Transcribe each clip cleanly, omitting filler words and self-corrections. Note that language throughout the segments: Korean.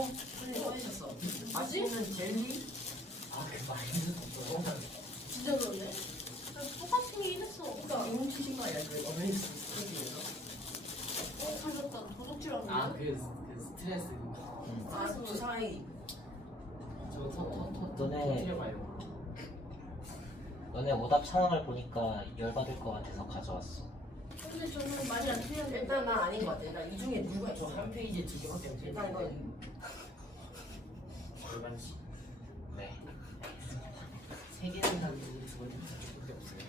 선생님 꺼내셨어. 맛있는 젤리? 아, 그 맛있는 거. 진짜 그러네. 똑같은 게 이랬어. 그러니까 훔치신 거 아니야? 그 어머니 스트레스에서? 그랬다. 도둑질하는 거. 아, 그 스트레스. 아, 주사위. 너네 오답 상황을 보니까 열받을 것 같아서 가져왔어. 근데 저는 많이 안 틀렸는데. 일단 난 아닌 것 같아. 일단 이 중에 누가 있어? 한 페이지에 2개밖에 없지. 일단 이건 절반씩. 네. 3개는 다 두 번째 밖에 없어요.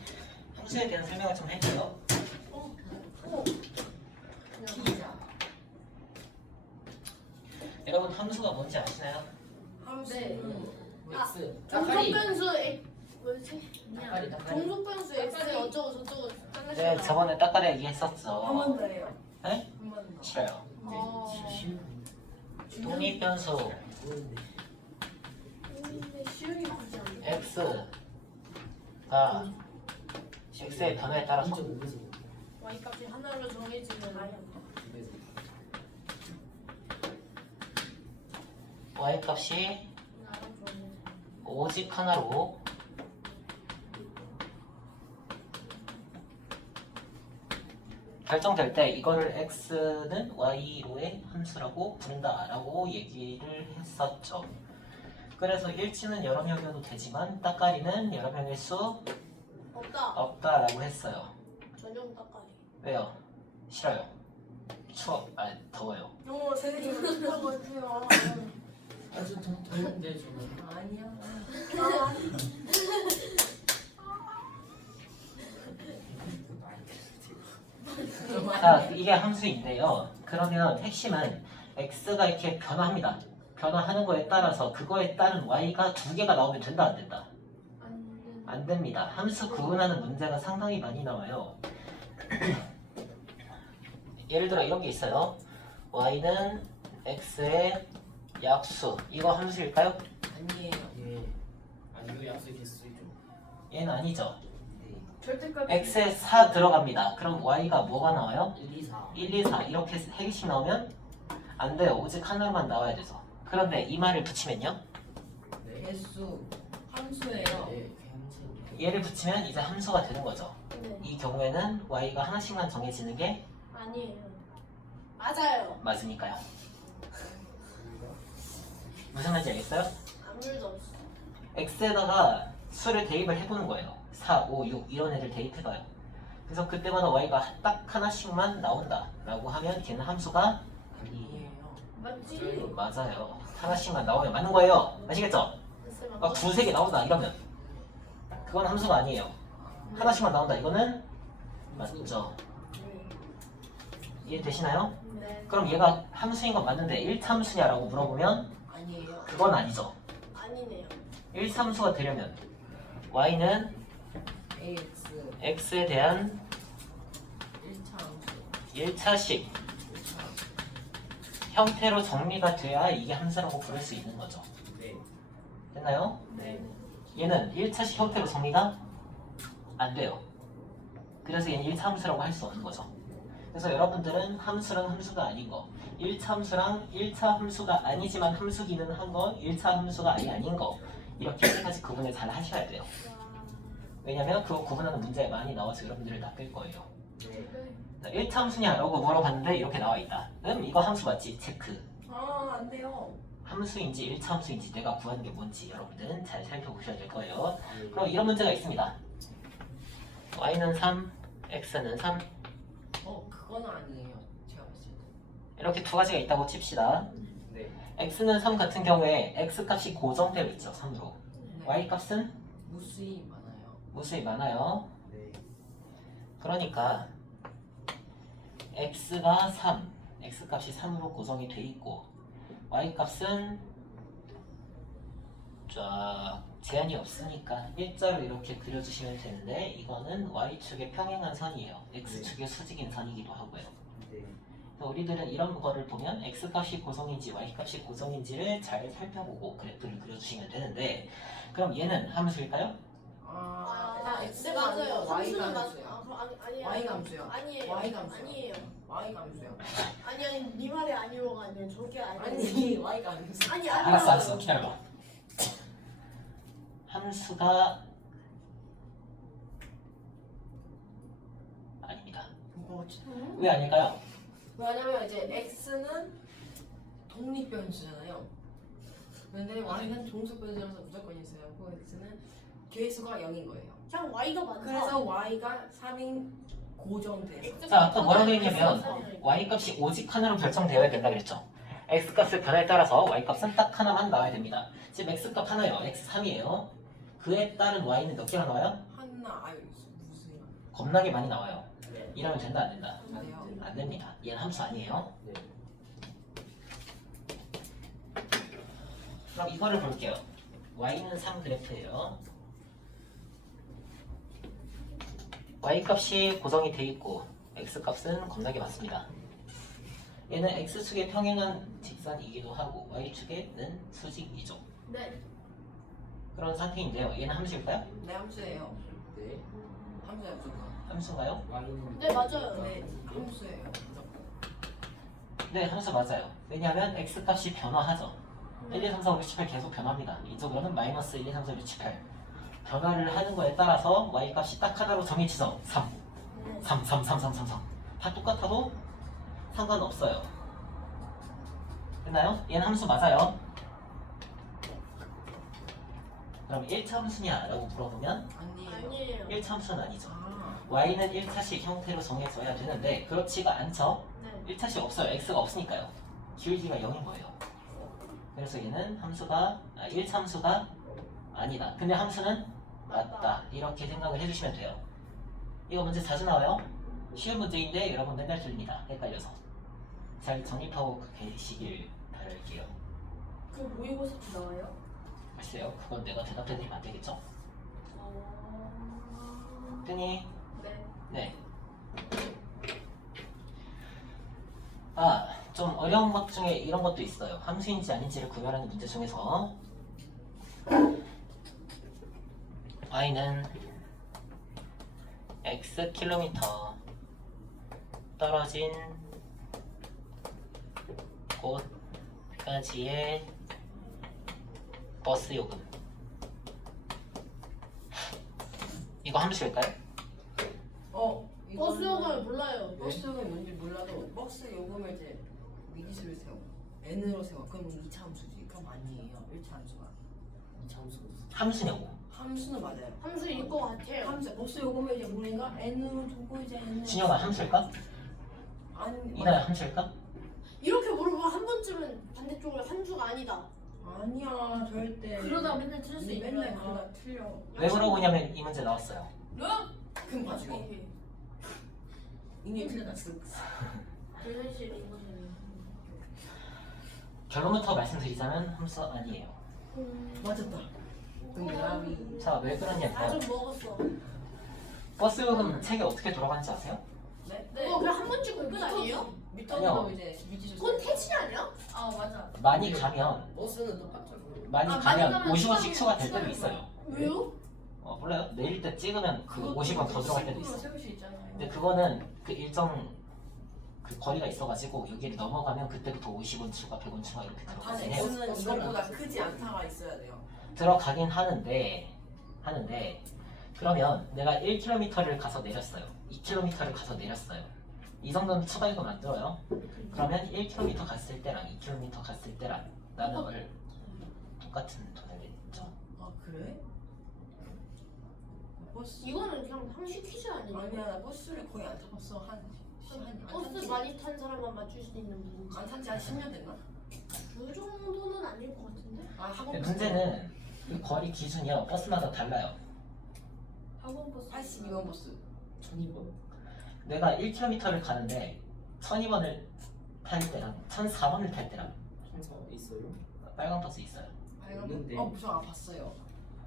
함수에 대한 설명을 좀 할게요. 피자. 여러분 함수가 뭔지 아시나요? 함수. 네. X. 정속변수 X 뭐지? 닭다리. 정속변수 X에 어쩌고 저쩌고. 네, 저번에 따까리 얘기했었죠. 한 번 더 해요. 네? 한 번 더. 싫어요. 네. 독립변수 근데 시험이 굳이 안 돼. x가 x의 변화에 따라서 Y 값이 하나로 정해지면 y 값이 하나로 정해져. 오직 하나로 결정될 때 이거를 x는 y로의 함수라고 부른다라고 얘기를 했었죠. 그래서 일치는 여러 명이어도 되지만 따까리는 여러 명일 수 없다라고 했어요. 전용 닭가리. 왜요? 싫어요. 더워요. 선생님 그렇다고 해요. 아주 더운데 저는. 아니야. 자, 이게 함수인데요. 그러면 핵심은 x가 이렇게 변화합니다. 변화하는 거에 따라서 그거에 따른 y가 2개가 나오면 된다, 안 된다? 안 됩니다. 함수 구분하는 문제가 상당히 많이 나와요. 예를 들어 이런 게 있어요. y는 x의 약수. 이거 함수일까요? 아니에요. 예. 아니요, 약속일 수 있죠. 얘는 아니죠. 네. 절대값. x에 4 들어갑니다. 그럼 y가 뭐가 나와요? 1, 2, 4. 1, 2, 4 이렇게 3개씩 나오면 안 돼요. 오직 하나만 나와야 돼서. 그런데 이 말을 붙이면요. 네. 횟수. 함수예요. 네, 함수. 얘를 붙이면 이제 함수가 되는 거죠. 네. 이 경우에는 y가 하나씩만 정해지는 게 아니에요. 맞아요. 맞으니까요. 무슨 말인지 알겠어요? 아무 일도 없어. x에다가 수를 대입을 해보는 거예요. 4, 5, 6 이런 애들 대입해봐요. 그래서 그때마다 y가 딱 하나씩만 나온다 라고 하면 걔는 함수가 아니에요. 맞지? 맞아요. 하나씩만 나오면 맞는 거예요. 아시겠죠? 막 두세 개 나온다 이러면 그건 함수가 아니에요. 하나씩만 나온다 이거는 맞죠. 이해되시나요? 네. 그럼 얘가 함수인 건 맞는데 1차함수냐라고 물어보면 아니에요. 그건 아니죠. 아니네요. 1차함수가 되려면 y는 AX. x에 대한 1차 함수. 1차식 1차. 형태로 정리가 돼야 이게 함수라고 부를 수 있는 거죠. 네. 됐나요? 네. 얘는 1차식 형태로 정리가 안 돼요. 그래서 얘는 1차 함수라고 할 수 없는 거죠. 그래서 여러분들은 함수랑 함수가 아닌 거 1차 함수랑 1차 함수가 아니지만 함수기는 한 거 1차 함수가 아닌 거 이렇게 세 가지 구분을 잘 하셔야 돼요. 왜냐면 그거 구분하는 문제가 많이 나와서 여러분들을 낚을 거예요. 네. 1차 함수냐라고 물어봤는데 이렇게 나와 있다. 이거 함수 맞지? 체크. 아, 안 돼요. 함수인지 1차 함수인지 내가 구하는 게 뭔지 여러분들은 잘 살펴보셔야 될 거예요. 그럼 이런 문제가 있습니다. y는 3, x는 3 그건 아니에요. 제가 봤을 때. 이렇게 두 가지가 있다고 칩시다. 네. x는 3 같은 경우에 x 값이 고정되어 있죠. 3으로. 네. y 값은 무수히 많아요. 무수히 많아요. 네. 그러니까 x가 3, x 값이 3으로 고정이 돼 있고 y 값은 쫙 제한이 없으니까 일자로 이렇게 그려주시면 되는데 이거는 y축의 평행한 선이에요. x축의 수직인 선이기도 하고요. 네. 그래서 우리들은 이런 거를 보면 x값이 고정인지 y값이 고정인지를 잘 살펴보고 그래프를 그려주시면 되는데 그럼 얘는 함수일까요? 네 맞아요. Y가 함수는 함수예요. 아니에요. Y 감수요. 아니에요. Y 감수요. 아니에요. Y 감수요. 아니 네 말이 아니오가 아니라 저게 아니오. 아니 Y가 아니었어. 아니 알았어 기다려봐. 함수가 아닙니다. 뭐지? 왜 아닐까요? 왜냐면 이제 X는 독립변수잖아요. 근데 Y는 종속변수라서 무조건 있어요. 그 X는 개수가 0인 거예요. 그냥 Y가 많다. 그래서 Y가 3인 고정돼서. 자, 아까 뭐라고 했냐면 y 값이 오직 하나로 결정되어야 된다 그랬죠. x 값의 변화에 따라서 y 값은 딱 하나만 나와야 됩니다. 지금 x 값 하나요. x 3이에요. 그에 따른 y는 몇 개나 나와요? 하나 아유 무슨 겁나게 많이 나와요. 네. 이러면 된다 안 된다? 잘해요. 안 됩니다. 얘는 함수 아니에요. 네. 그럼 이거를 볼게요. y는 3 그래프예요. y 값이 고정이 돼 있고 x 값은 겁나게 많습니다. 얘는 x축의 평행한 직선이기도 하고 y축에는 수직이죠. 네. 그런 상태인데요. 얘는 함수일까요? 네 함수예요. 네. 함수예요 무조건. 함수인가요? Y는 네, 맞아요. 네 함수예요. 무조건. 네, 함수 맞아요. 왜냐하면 x 값이 변화하죠. 1, 2, 3, 4, 5, 6, 7, 8 계속 변화합니다. 이쪽으로는 마이너스 1, 2, 3, 4, 5, 6, 7, 8 변화를 하는 거에 따라서 y 값이 딱 하나로 정해지죠. 3, 네. 3, 3, 3, 3, 3, 3. 다 똑같아도 상관없어요. 됐나요? 얘는 함수 맞아요. 그럼 1차 함수냐? 라고 물어보면 아니에요. 아니에요. 1차 함수는 아니죠. 아 y는 1차식 형태로 정해져야 되는데 그렇지가 않죠. 네. 1차식 없어요. x가 없으니까요. 기울기가 0인 거예요. 그래서 얘는 함수가 1차 함수가 아니다. 근데 함수는 맞다. 이렇게 생각을 해주시면 돼요. 이거 문제 자주 나와요. 쉬운 문제인데 여러분 맨날 틀립니다. 헷갈려서. 잘 정립하고 계시길 바랄게요. 그 모의고사 나와요? 글쎄요. 그건 내가 대답해드리면 안 되겠죠? 뜨니? 네. 네. 아, 좀 어려운 것 중에 이런 것도 있어요. 함수인지 아닌지를 구별하는 문제 중에서 y는 x 킬로미터 떨어진 곳까지의 버스 요금. 이거 함수일까요? 버스 요금을 몰라요. 버스 요금이 뭔지 몰라도 버스 요금을 이제 미리수를 세워 n으로 세워. 그럼 2차 함수지. 그럼 아니에요. 1차 함수가. 2차 함수 함수냐고. 함수는 맞아요. 함수일 것 같아요. 함수 버스 요금을 이제 뭔가 n으로 두고 이제 n으로. 진영아 함수일까? 아니 이나야 함수일까? 이렇게 물어보면 한 번쯤은 반대쪽으로 함수가 아니다. 아니야 절대. 그러다 맨날 틀릴 수 네, 있는 맨날 거야. 그러다 틀려. 왜 물어보냐면 이 문제 나왔어요. 그럼 나중에 오케이. 이미 틀려놨어. 대전실 이거는. 결론부터 말씀드리자면 함수 아니에요. 맞았다. 동그라미. 자, 왜 그러냐면 아좀 먹었어. 버스 요금 책에 어떻게 돌아가는지 아세요? 네? 그냥 한 번 찍고 끝 아니에요? 밑으로 아니요. 이제 미지수. 그건 태치 아니야? 아 맞아. 많이 가면 버스는 똑같죠. 많이 아, 많이 가면 가면 50원씩 추가 될 때도 추가해요. 있어요. 왜요? 몰라요? 내릴 때 찍으면 그 50원 더 들어갈 때도 있어. 세울 수 있잖아요. 근데 그거는 그 일정 그 거리가 있어가지고 여기를 넘어가면 그때부터 50원 추가, 100원 추가 이렇게 들어가긴 해요. 버스는 이것보다 크지 않다가 있어야 돼요. 들어가긴 하는데 그러면 내가 1km를 가서 내렸어요. 2km를 가서 내렸어요. 이 정도는 추가 요금 안 들어요. 그러면 1km 갔을 때랑 2km 갔을 때랑 나는 똑같은 돈을 냈죠. 아 그래? 버스 이거는 그냥 함수 퀴즈 아니에요? 아니야 나 버스를 거의 안 타봤어 버스 많이 탄 사람만 맞출 수 있는 문제. 안 탄지 한 10년 됐나? 그 정도는 아닐 것 같은데? 아 학원 근데 버스 문제는 이 거리 기준이요 버스마다 달라요. 학원 버스. 82번 버스 1200번. 내가 1km를 가는데 1200원을 탈 때랑 1004번을 탈 때랑 행사 있어요? 빨간 버스 있어요. 빨간 있는데. 버스 저 봤어요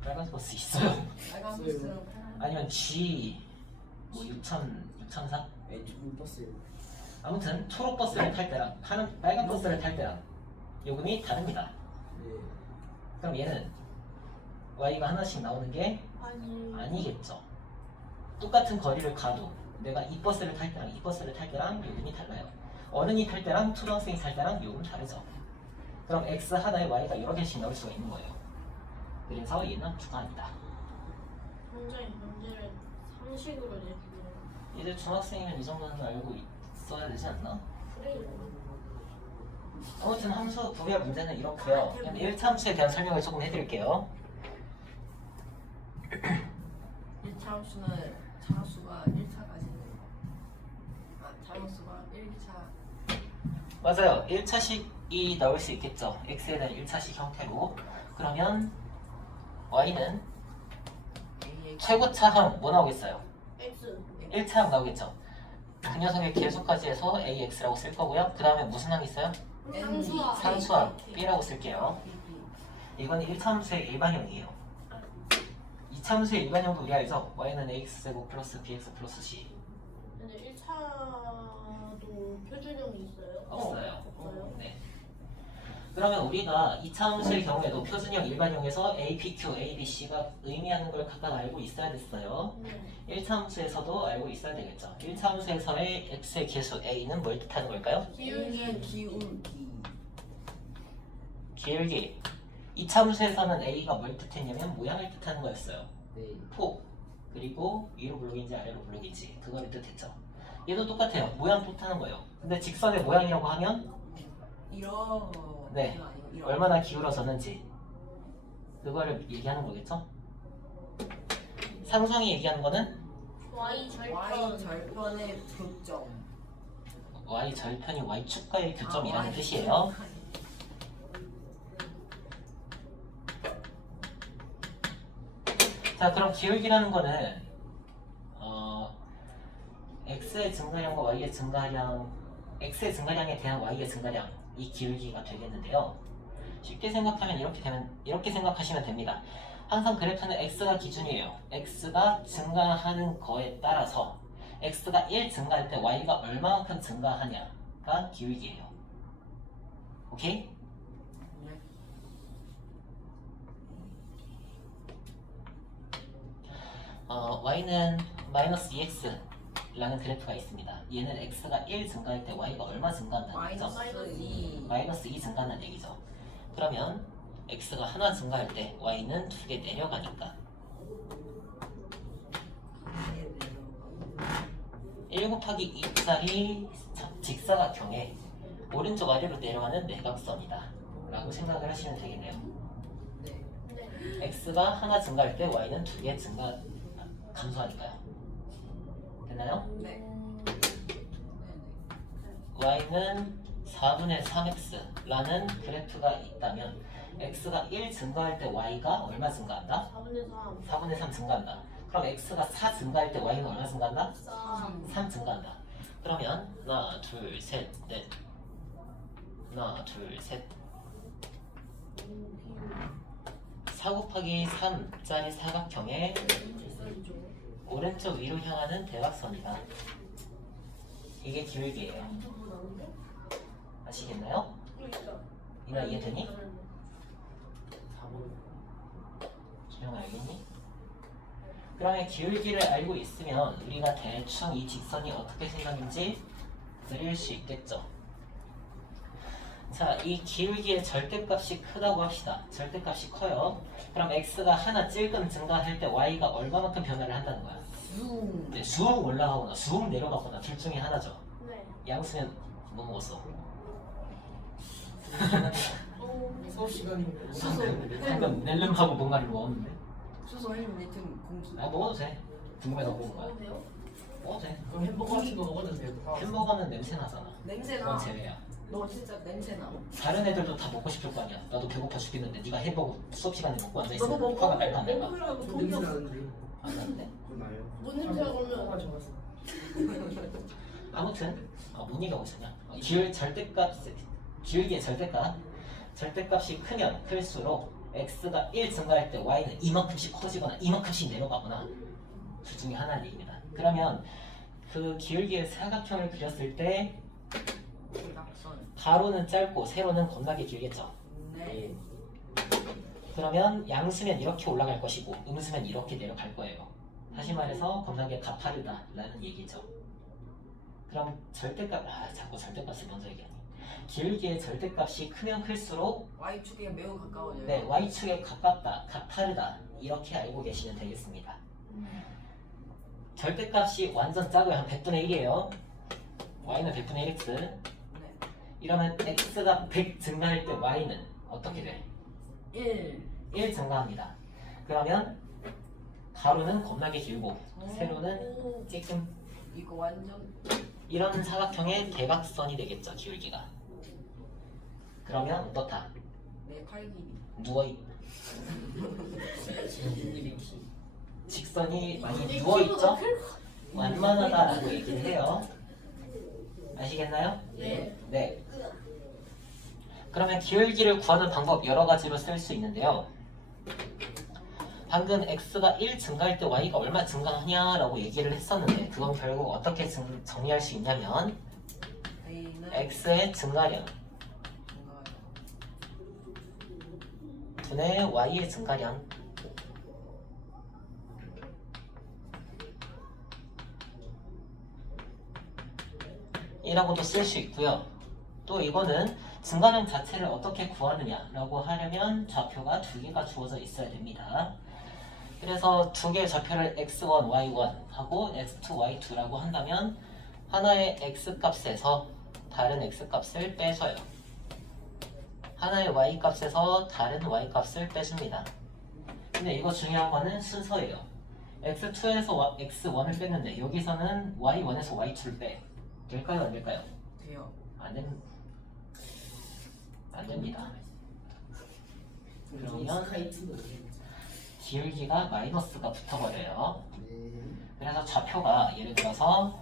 빨간 버스 있어요. 빨간 있어요. 버스는 아니면 G 뭐 6004? 좋은 버스예요. 아무튼 초록 버스를 탈 때랑 빨간 버스를 탈 때랑 요금이 다릅니다. 네. 그럼 얘는 y가 하나씩 나오는 게 아니. 아니겠죠. 똑같은 거리를 가도 내가 이 버스를 탈 때랑 이 버스를 탈 때랑 요금이 달라요. 어른이 탈 때랑 초등학생이 탈 때랑 요금 다르죠. 그럼 x 하나에 y가 여러 개씩 나올 수가 있는 거예요. 그래서 얘는 주관이다. 굉장히 문제를 상식으로 내주네요. 이제 중학생이면 이 정도는 알고 있어야 되지 않나? 그래요. 아무튼 함수 구별 문제는 이렇고요. 그럼 1차 함수에 대한 설명을 조금 해드릴게요. 1차 함수는 차함수가 1차까지는 차함수가 1차 맞아요. 1차식이 나올 수 있겠죠. x에 대한 1차식 형태로. 그러면 y는 최고차항 뭐 나오겠어요? X. 1차항 나오겠죠. 그 녀석의 계수까지 해서 ax라고 쓸 거고요. 그 다음에 무슨 항 있어요? 상수와 상수항 b라고 쓸게요. 이건 1차 함수의 일반형이에요. 2차 함수의 일반형도 우리 알죠? y는 ax제곱 플러스 bx 플러스 c. 근데 1차도 표준형이 있어요? 없어요. 없어요? 네. 그러면 우리가 2차 함수의 경우에도 표준형, 일반형에서 a, p, q, a, b, c가 의미하는 걸 각각 알고 있어야 됐어요. 네. 1차 함수에서도 알고 있어야 되겠죠. 1차 함수에서의 x의 계수 a는 뭘 뜻하는 걸까요? 기울기 기울기 기울기. 2차 함수에서는 a가 뭘 뜻했냐면 모양을 뜻하는 거였어요. 네. 폭, 그리고 위로 블록인지 아래로 블록인지 그거를 뜻했죠. 얘도 똑같아요. 모양 뜻하는 거예요. 근데 직선의 모양이라고 하면 이러 네. 이거 아니고 이러. 얼마나 기울어졌는지 그거를 얘기하는 거겠죠. 상수항이 얘기하는 거는 Y 절편. y 절편의 교점 y 절편이 y축과의 교점이라는 Y 뜻이에요. 자, 그럼 기울기라는 거는 x의 증가량과 y의 증가량, x의 증가량에 대한 y의 증가량, 이 기울기가 되겠는데요. 쉽게 생각하면 이렇게 생각하시면 됩니다. 항상 그래프는 x가 기준이에요. x가 증가하는 거에 따라서 x가 1 증가할 때 y가 얼마만큼 증가하냐가 기울기예요. 오케이? 네. y는 마이너스 2x라는 그래프가 있습니다. 얘는 x가 1 증가할 때 y가 얼마 증가한다는 얘기죠? 마이너스 2 마이너스 2 증가한다는 얘기죠. 그러면 x가 하나 증가할 때 y는 2개 내려가니까 1 곱하기 2짜리 직사각형에 오른쪽 아래로 내려가는 내각선이다 라고 생각을 하시면 되겠네요. 네. 네. x가 하나 증가할 때 y는 2개 감소하니까요. 됐나요? 네. y는 4분의 3x라는 그래프가 있다면 x가 1 증가할 때 y가 얼마 증가한다? 4분의 3. 4분의 3 증가한다. 그럼 x가 4 증가할 때 y는 얼마 증가한다? 3. 3 증가한다. 그러면 하나, 둘, 셋, 넷. 하나, 둘, 셋. 4 곱하기 3짜리 사각형의 오른쪽 위로 향하는 대각선이다. 이게 기울기예요. 아시겠나요? 이나 이해되니? 4번. 준영 알겠니? 그러면 기울기를 알고 있으면 우리가 대충 이 직선이 어떻게 생겼는지 그릴 수 있겠죠. 자, 이 기울기의 절대값이 크다고 합시다. 절대값이 커요. 그럼 x가 하나 찔끔 증가할 때 y가 얼마만큼 변화를 한다는 거야? 숭 네, 쑥 올라가거나 쑥 내려가거나 둘 중에 하나죠. 네. 양수면 뭐 먹었어? 수업 시간이 방금 낼름하고 뭔가를 먹었는데. 수소 헬륨 리튬 공수 아, 먹어도 돼. 궁금해서 먹은 거야. 먹어도 먹어도 돼. 그럼 햄버거 같은 거 먹어도 돼요? 햄버거는 냄새 나잖아. 냄새나 그건 제외야. 너 진짜 냄새나 다른 애들도 다 먹고 싶을 거 아니야. 나도 배고파 죽겠는데 네가 햄버거 수업 시간에 먹고 앉아 있으면 너도 화가 먹어 날까 안 날까? 먹으라고 좀 돈이 냄새 없어 나는데. 안 나는데? 그건 나요. 뭔 냄새가 그러면 아, 좋았어. 아무튼 모니가 오셨냐? 기울기의 절대값이 크면 클수록 x가 1 증가할 때 y는 이만큼씩 커지거나 이만큼씩 내려가거나 둘 중에 하나를 얘기입니다. 그러면 그 기울기의 사각형을 그렸을 때 대각선 가로는 짧고 세로는 겁나게 길겠죠. 네 그러면 양수면 이렇게 올라갈 것이고 음수면 이렇게 내려갈 거예요. 다시 말해서 겁나게 가파르다라는 얘기죠. 그럼 절대값 자꾸 절대값을 먼저 얘기하네. 기울기의 절대값이 크면 클수록 Y축에 매우 가까워져요. 네, y축에 가깝다, 가파르다 이렇게 알고 계시면 되겠습니다. 절대값이 완전 작아요. 한 100분의 1이에요. y는 100분의 1x. 네. 이러면 x가 100 증가할 때 y는 어떻게 돼? 1 증가합니다. 그러면 가로는 겁나게 길고 세로는 찔끔. 이거 완전 이런 사각형의 대각선이 되겠죠, 기울기가. 그러면 어떻다? 내 팔 길이. 누워있. 이렇게. 직선이 많이 누워있죠? 완만하다라고 얘기를 해요. 아시겠나요? 네. 네. 그러면 기울기를 구하는 방법 여러 가지로 쓸 수 있는데요. 방금 x가 1 증가할 때 y가 얼마 증가하냐라고 얘기를 했었는데 그건 결국 어떻게 정리할 수 있냐면 A는 x의 증가량 분의 y의 증가량 이라고도 쓸 수 있고요. 또 이거는 증가량 자체를 어떻게 구하느냐라고 하려면 좌표가 두 개가 주어져 있어야 됩니다. 그래서 두 개의 좌표를 x1, y1 하고 x2, y2라고 한다면 하나의 x값에서 다른 x값을 빼줘요. 하나의 y값에서 다른 y값을 빼줍니다. 근데 이거 중요한 거는 순서예요. x2에서 x1을 뺐는데 여기서는 y1에서 y2를 빼. 될까요? 안 될까요? 돼요. 안 됩니다. 그러면 기울기가 마이너스가 붙어버려요. 그래서 좌표가 예를 들어서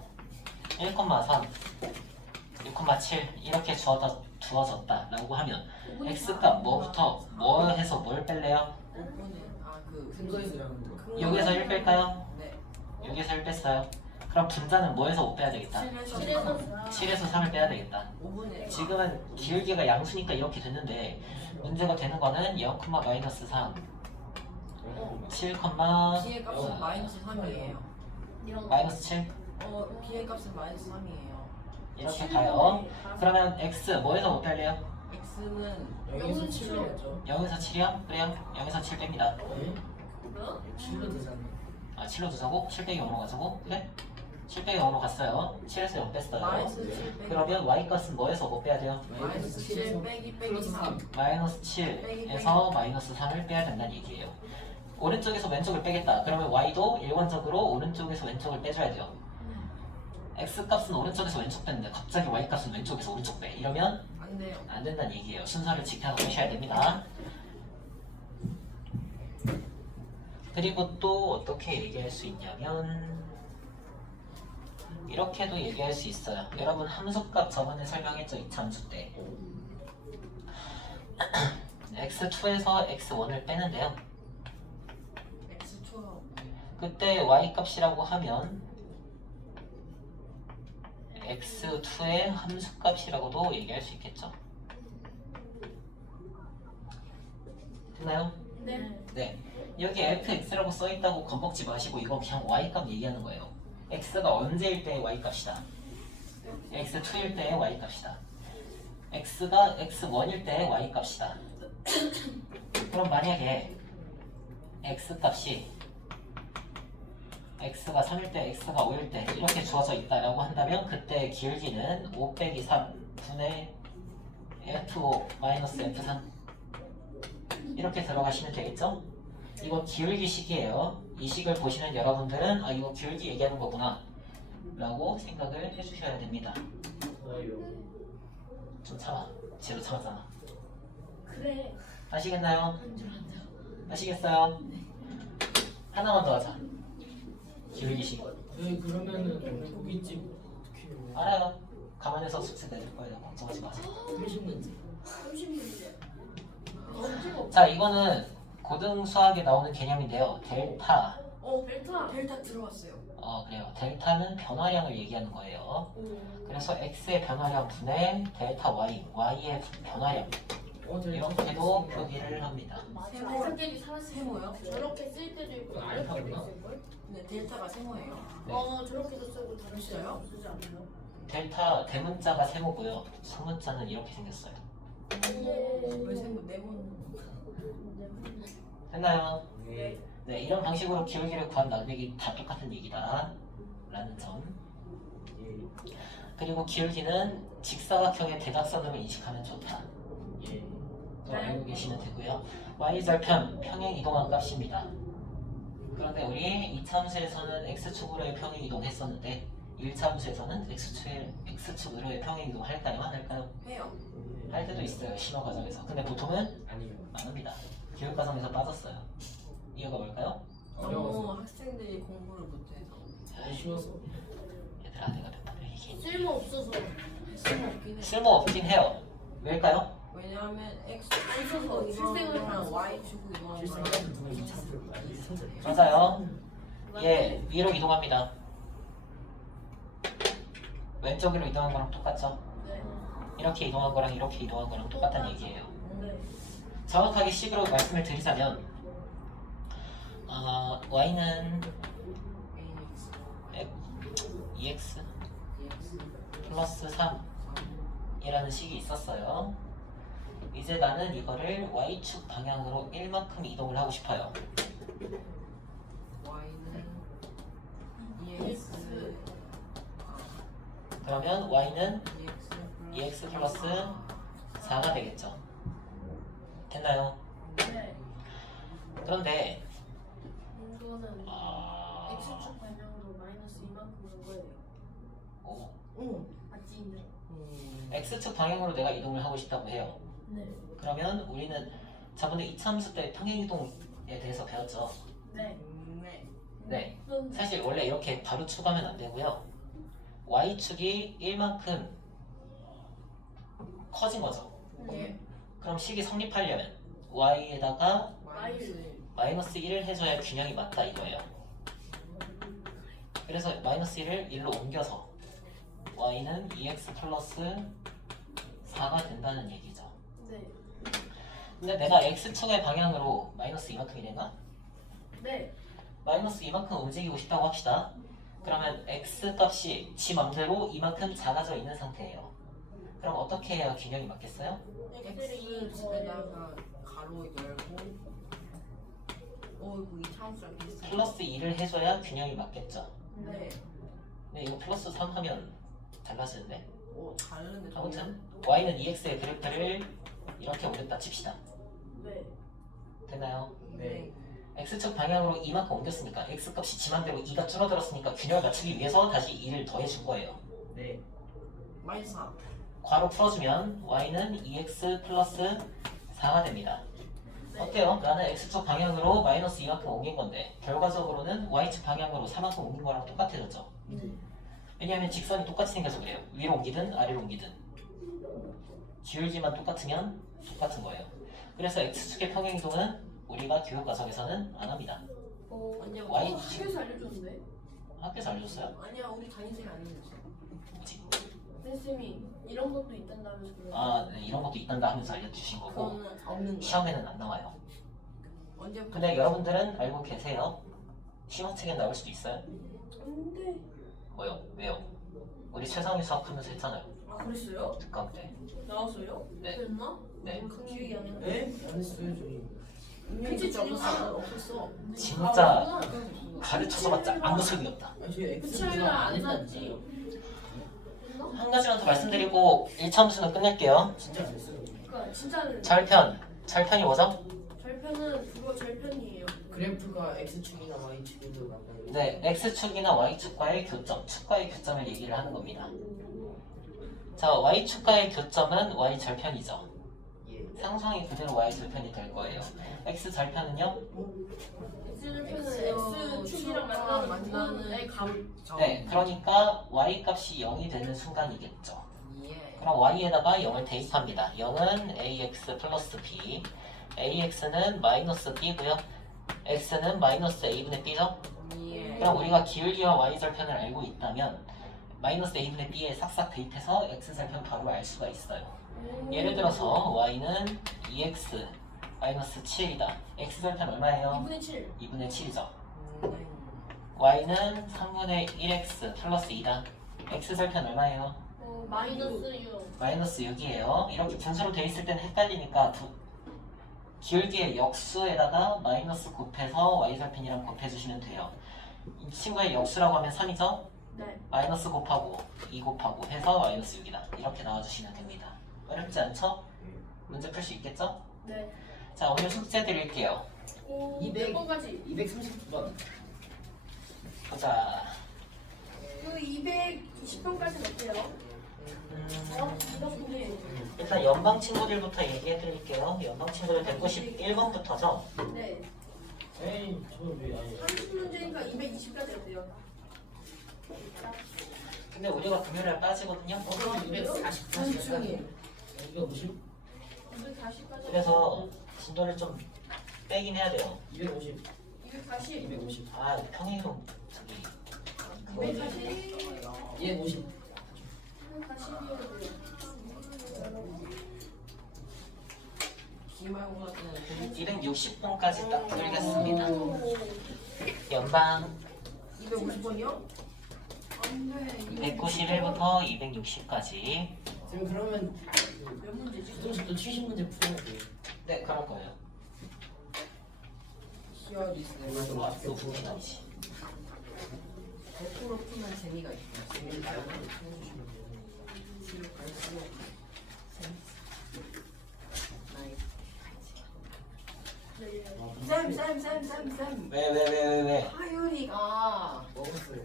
1,3, 6,7 이렇게 주어졌다라고 하면 x값 뭐부터 뭐 해서 뭘 뺄래요? 5분의 근거에서라는 거. 여기서 1 뺄까요? 네. 여기서 1 뺐어요. 그럼 분자는 뭐에서 5 빼야 되겠다? 7에서 7에서 3을 빼야 되겠다. 5분의 지금은 기울기가 양수니까 이렇게 됐는데 문제가 되는 거는 0, 마이너스 3 7, B의 값은 마이너스 3이에요. 마이너스 7 B의 값은 마이너스 3이에요. 이렇게 가요. 그러면 x 뭐에서 5 뺄래요? X는 여기서 7이었죠. 0에서 7이요? 그래요? 0에서 7 뺍니다. 네? 7로 되잖아. 아 7로 두자고? 7 빼기 0으로 가자고? 그래? 7 빼기 0으로 갔어요. 7에서 0 뺐어요. 마이너스 7 빼기 그러면 y값은 뭐에서 뭐 빼야 돼요? 마이너스 7 빼기 3. 마이너스 7에서 마이너스 3을 빼야 된다는 얘기예요. 오른쪽에서 왼쪽을 빼겠다. 그러면 y도 일관적으로 오른쪽에서 왼쪽을 빼줘야 돼요. x값은 오른쪽에서 왼쪽 뺐는데 갑자기 y값은 왼쪽에서 오른쪽 빼. 이러면 안 돼요. 안 된다는 얘기예요. 순서를 지켜가셔야 됩니다. 그리고 또 어떻게 얘기할 수 있냐면 이렇게도 얘기할 수 있어요. 여러분 함수값 저번에 설명했죠? 이차함수 때 x2에서 x1을 빼는데요. X2가 그때 y값이라고 하면 x2의 함수값이라고도 얘기할 수 있겠죠. 됐나요? 네. 네. 여기 fx라고 써있다고 겁먹지 마시고 이거 그냥 y값 얘기하는 거예요. x가 언제일 때의 y값이다. x2일 때의 y값이다. x가 x1일 때의 y값이다. 그럼 만약에 x값이 x가 3일 때, x가 5일 때 이렇게 주어져 있다라고 한다면 그때 기울기는 5 빼기 3 분의 f5 마이너스 f3 이렇게 들어가시면 되겠죠? 이거 기울기 식이에요. 이 식을 보시는 여러분들은 아 이거 기울기 얘기하는 거구나 라고 생각을 해주셔야 됩니다. 좀 참아. 제로 참았잖아. 그래. 아시겠나요? 아시겠어요? 하나만 더 하자. 기울기식. 네, 그러면은 오늘 고깃집 어떻게 해요? 알아요. 가만해서 숙제 내릴 거예요. 걱정하지 마세요. 30문제. 30문제. 언제고? 자, 이거는 고등 수학에 나오는 개념인데요. 델타. 벨타. 델타 들어왔어요. 그래요. 델타는 변화량을 얘기하는 거예요. 그래서 x의 변화량 분의 델타 y, y의 변화량 이렇게도 표기를 합니다. 세모끼리 살았어. 세모요? 저렇게 쓸 때도 있고 그건 이렇게 알파구나. 쓸 걸? 근데 델타가 세모예요. 네. 저렇게도 쓰고 다른 진짜요? 쓰지 않나요? 델타 대문자가 세모고요. 소문자는 이렇게 생겼어요. 왜 세모 네모는? 됐나요? 네. 네, 이런 방식으로 기울기를 구한 나누기 다 똑같은 얘기다 라는 점. 예. 그리고 기울기는 직사각형의 대각선으로 인식하면 좋다. 예. 또 알고 계시면 되고요. y절편 평행 이동한 값입니다. 그런데 우리 2차 함수에서는 x축으로의 평행 이동했었는데 1차 함수에서는 x축으로의 평행 이동 할까요? 안 할까요? 해요. 할 때도 있어요. 신호 과정에서. 근데 보통은 아니요. 안 합니다. 교육 과정에서 빠졌어요. 이유가 뭘까요? 어려워서. 너무 학생들이 공부를 못해서. 쉬워서. 얘들아 내가 몇 번을 얘기해. 쓸모 없어서. 쓸모없긴 해. 쓸모 없긴 해요. 왜일까요? 왜냐하면 x 없어서 이동하는 실생을 거랑 해서. y 축으로 이동하는 실생활은 거랑 누가 이 차수를 많이 선택. 맞아요. 예, 위로 이동합니다. 왼쪽으로 이동한 거랑 똑같죠? 네. 이렇게 이동한 거랑 이렇게 이동한 거랑 똑같다는 얘기예요. 네. 정확하게 식으로 말씀을 드리자면 y는 ax 2x 플러스 3이라는 식이 있었어요. 이제 나는 이거를 y축 방향으로 1만큼 이동을 하고 싶어요. y는 ex 그러면 y는 ex 2x 플러스 4가 되겠죠. 됐나요? 네. 그런데 이거는 x축 방향으로 마이너스 이만큼 온 거예요. 응. 맞지? x축 방향으로 내가 이동을 하고 싶다고 해요. 네. 그러면 우리는 저번에 2차 함수 때 평행이동에 대해서 배웠죠. 네. 네. 네. 그런데 사실 원래 이렇게 바로 추가하면 안 되고요. y축이 1만큼 커진 거죠. 네. 그럼 식이 성립하려면 y에다가 마이너스 1을 해줘야 균형이 맞다 이거예요. 그래서 마이너스 1을 1로 옮겨서 y는 2x 플러스 4가 된다는 얘기죠. 네. 근데 내가 x축의 방향으로 마이너스 이만큼이 되나? 네. 마이너스 이만큼 움직이고 싶다고 합시다. 그러면 x 값이 지 맘대로 이만큼 작아져 있는 상태예요. 그럼 어떻게 해야 균형이 맞겠어요? x를 x에다가 가로 열고 이거 이 차함수랑 비슷해. 플러스 2를 해줘야 균형이 맞겠죠. 네. 근데 이거 플러스 3 하면 달라지는데. 다른데 아무튼 y는 2x의 그래프를 이렇게 옮겼다 칩시다. 네. 됐나요? 네. x축 방향으로 이만큼 옮겼으니까 x값이 지만대로 2가 줄어들었으니까 균형을 맞추기 위해서 다시 2를 더해준 거예요. 네. 마이너스 4. 괄호 풀어주면 y는 2x 플러스 4가 됩니다. 어때요? 나는 x축 방향으로 마이너스 2만큼 옮긴 건데 결과적으로는 y축 방향으로 4만큼 옮긴 거랑 똑같아졌죠. 네. 왜냐하면 직선이 똑같이 생겨서 그래요. 위로 옮기든 아래로 옮기든 기울기만 똑같으면 똑같은 거예요. 그래서 x축의 평행이동은 우리가 교육 과정에서는 안 합니다. 언제 Y 학교에서 알려줬는데. 학교에서 알려줬어요? 아니야 우리 담임쌤이 알려줬어. 뭐지? 선생님이 이런 것도 있단다면서요. 아, 네, 이런 것도 있단다 하면서 알려주신 거고 그거는 없는 거야. 시험에는 안 나와요. 언제부터? 근데 여러분들은 알고 계세요? 시험책에 나올 수도 있어요? 근데 뭐요? 왜요? 우리 최상위 수학하면서 했잖아요. 그랬어요? 특강 때. 나왔어요? 네. 그랬나? 네. 기억이 안 나. 네? 안 했어요 저희. 그치 없었어. 없었어. 진짜 가르쳐줘봤자 아무 소용이 없다. 아니 저희 그치를 X가 안 안 샀지. 했다니까요. 했나? 한 가지만 더 말씀드리고 1차 함수는 끝낼게요. 진짜 안 했어요. 그러니까 진짜는 절편이 뭐죠? 절편은 그거 절편이에요. 그래프가 X축이나 Y축으로 만나요. 네, X축이나 Y축과의 교점, 축과의 교점을 얘기를 하는 겁니다. 자, Y축과의 교점은 Y절편이죠. 예. 상성이 그대로 Y절편이 될 거예요. X절편은요? X절편은 X축이랑 만나는 부분의 감. 네, 그러니까 Y값이 0이 되는 순간이겠죠. 예. 그럼 Y에다가 0을 대입합니다. 0은 AX 플러스 B, AX는 마이너스 B고요. X는 마이너스 A분의 B죠? 예. 그럼 우리가 기울기와 Y절편을 알고 있다면 마이너스 A분의 B에 싹싹 대입해서 X절편 바로 알 수가 있어요. 예를 들어서 Y는 2X 마이너스 7이다. X절편 얼마예요? 2분의 7. 2분의 7이죠. Y는 3분의 1X 플러스 2다. x절편 얼마예요? 마이너스 6. 마이너스 6이에요. 이렇게 분수로 돼 있을 때는 헷갈리니까 기울기의 역수에다가 마이너스 곱해서 y절편이랑 곱해주시면 돼요. 이 친구의 역수라고 하면 3이죠? 네. 마이너스 곱하고 2 곱하고 해서 마이너스 6이다. 이렇게 나와주시면 됩니다. 어렵지 않죠? 문제 풀 수 있겠죠? 네. 자, 오늘 숙제 드릴게요. 오, 200. 100번까지. 239번. 보자. 그 220번까지는 어때요? 이거 근데 일단 연방 친구들부터 얘기해 드릴게요. 연방 친구들 191번부터죠? 네. 에이, 저왜 아니? 30문제니까 220까지 어때요? 근데 우리가 금요일에 빠지거든요? 그럼 240까지. 중이에요. 이거 무슨? 240까지. 그래서 진도를 좀 빼긴 해야 돼요. 250. 240. 250. 아, 평행이동 저기 240. 250. 240이어도 기말고사 때는 260번까지 딱 풀겠습니다. 연방 250번이요? 안돼. 191부터 260까지. 지금 그러면 몇 문제지? 수동식도 70문제 풀어야 돼. 네, 그럴 거예요. 히어리스 아, 또 부분 아니지. 100% 풀면 재미가 있고 재미 말고 풀어주시면 돼요. 갈수록 쌤 왜? 하윤이가 먹었어요.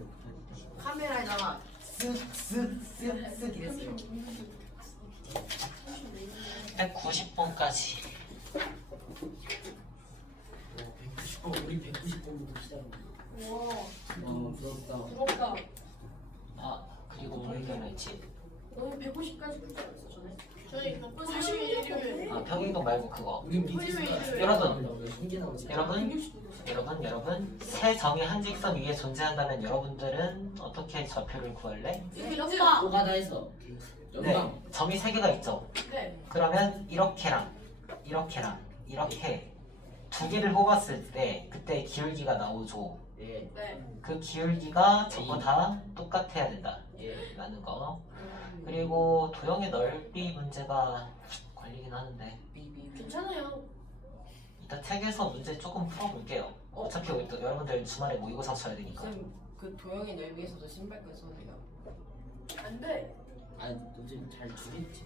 카메라에다가 쓱쓱쓱쓱 이랬어요. 190번까지. 190번, 우리 190번부터 시작합니다. 와, 부럽다. 부럽다. 아, 그리고 왜 결혼했지? 너무 150까지 풀지 않았어, 전에? 저희 몇 번? 41일. 아, 평행이동 말고 그거. 우리 밑에서 여러분. 신기 나오지. 여러분, 세 점이 한 직선 위에 존재한다면 여러분들은 어떻게 좌표를 구할래? 연방. 뭐가 다 했어? 연방. 네, 점이 세 개가 있죠. 네. 그러면 이렇게 두 개를 뽑았을 때 그때 기울기가 나오죠. 예. 네. 그 기울기가 전부 다 똑같아야 된다. 예. 라는 거. 그리고 도형의 넓이 문제가 걸리긴 하는데 괜찮아요. 이따 책에서 문제 조금 풀어볼게요. 어차피 우리 또 여러분들 주말에 모의고사 쳐야 되니까. 쌤그 도형의 넓이에서도 신발끈 써도 돼요. 안 돼. 아, 너지 잘 주겠지.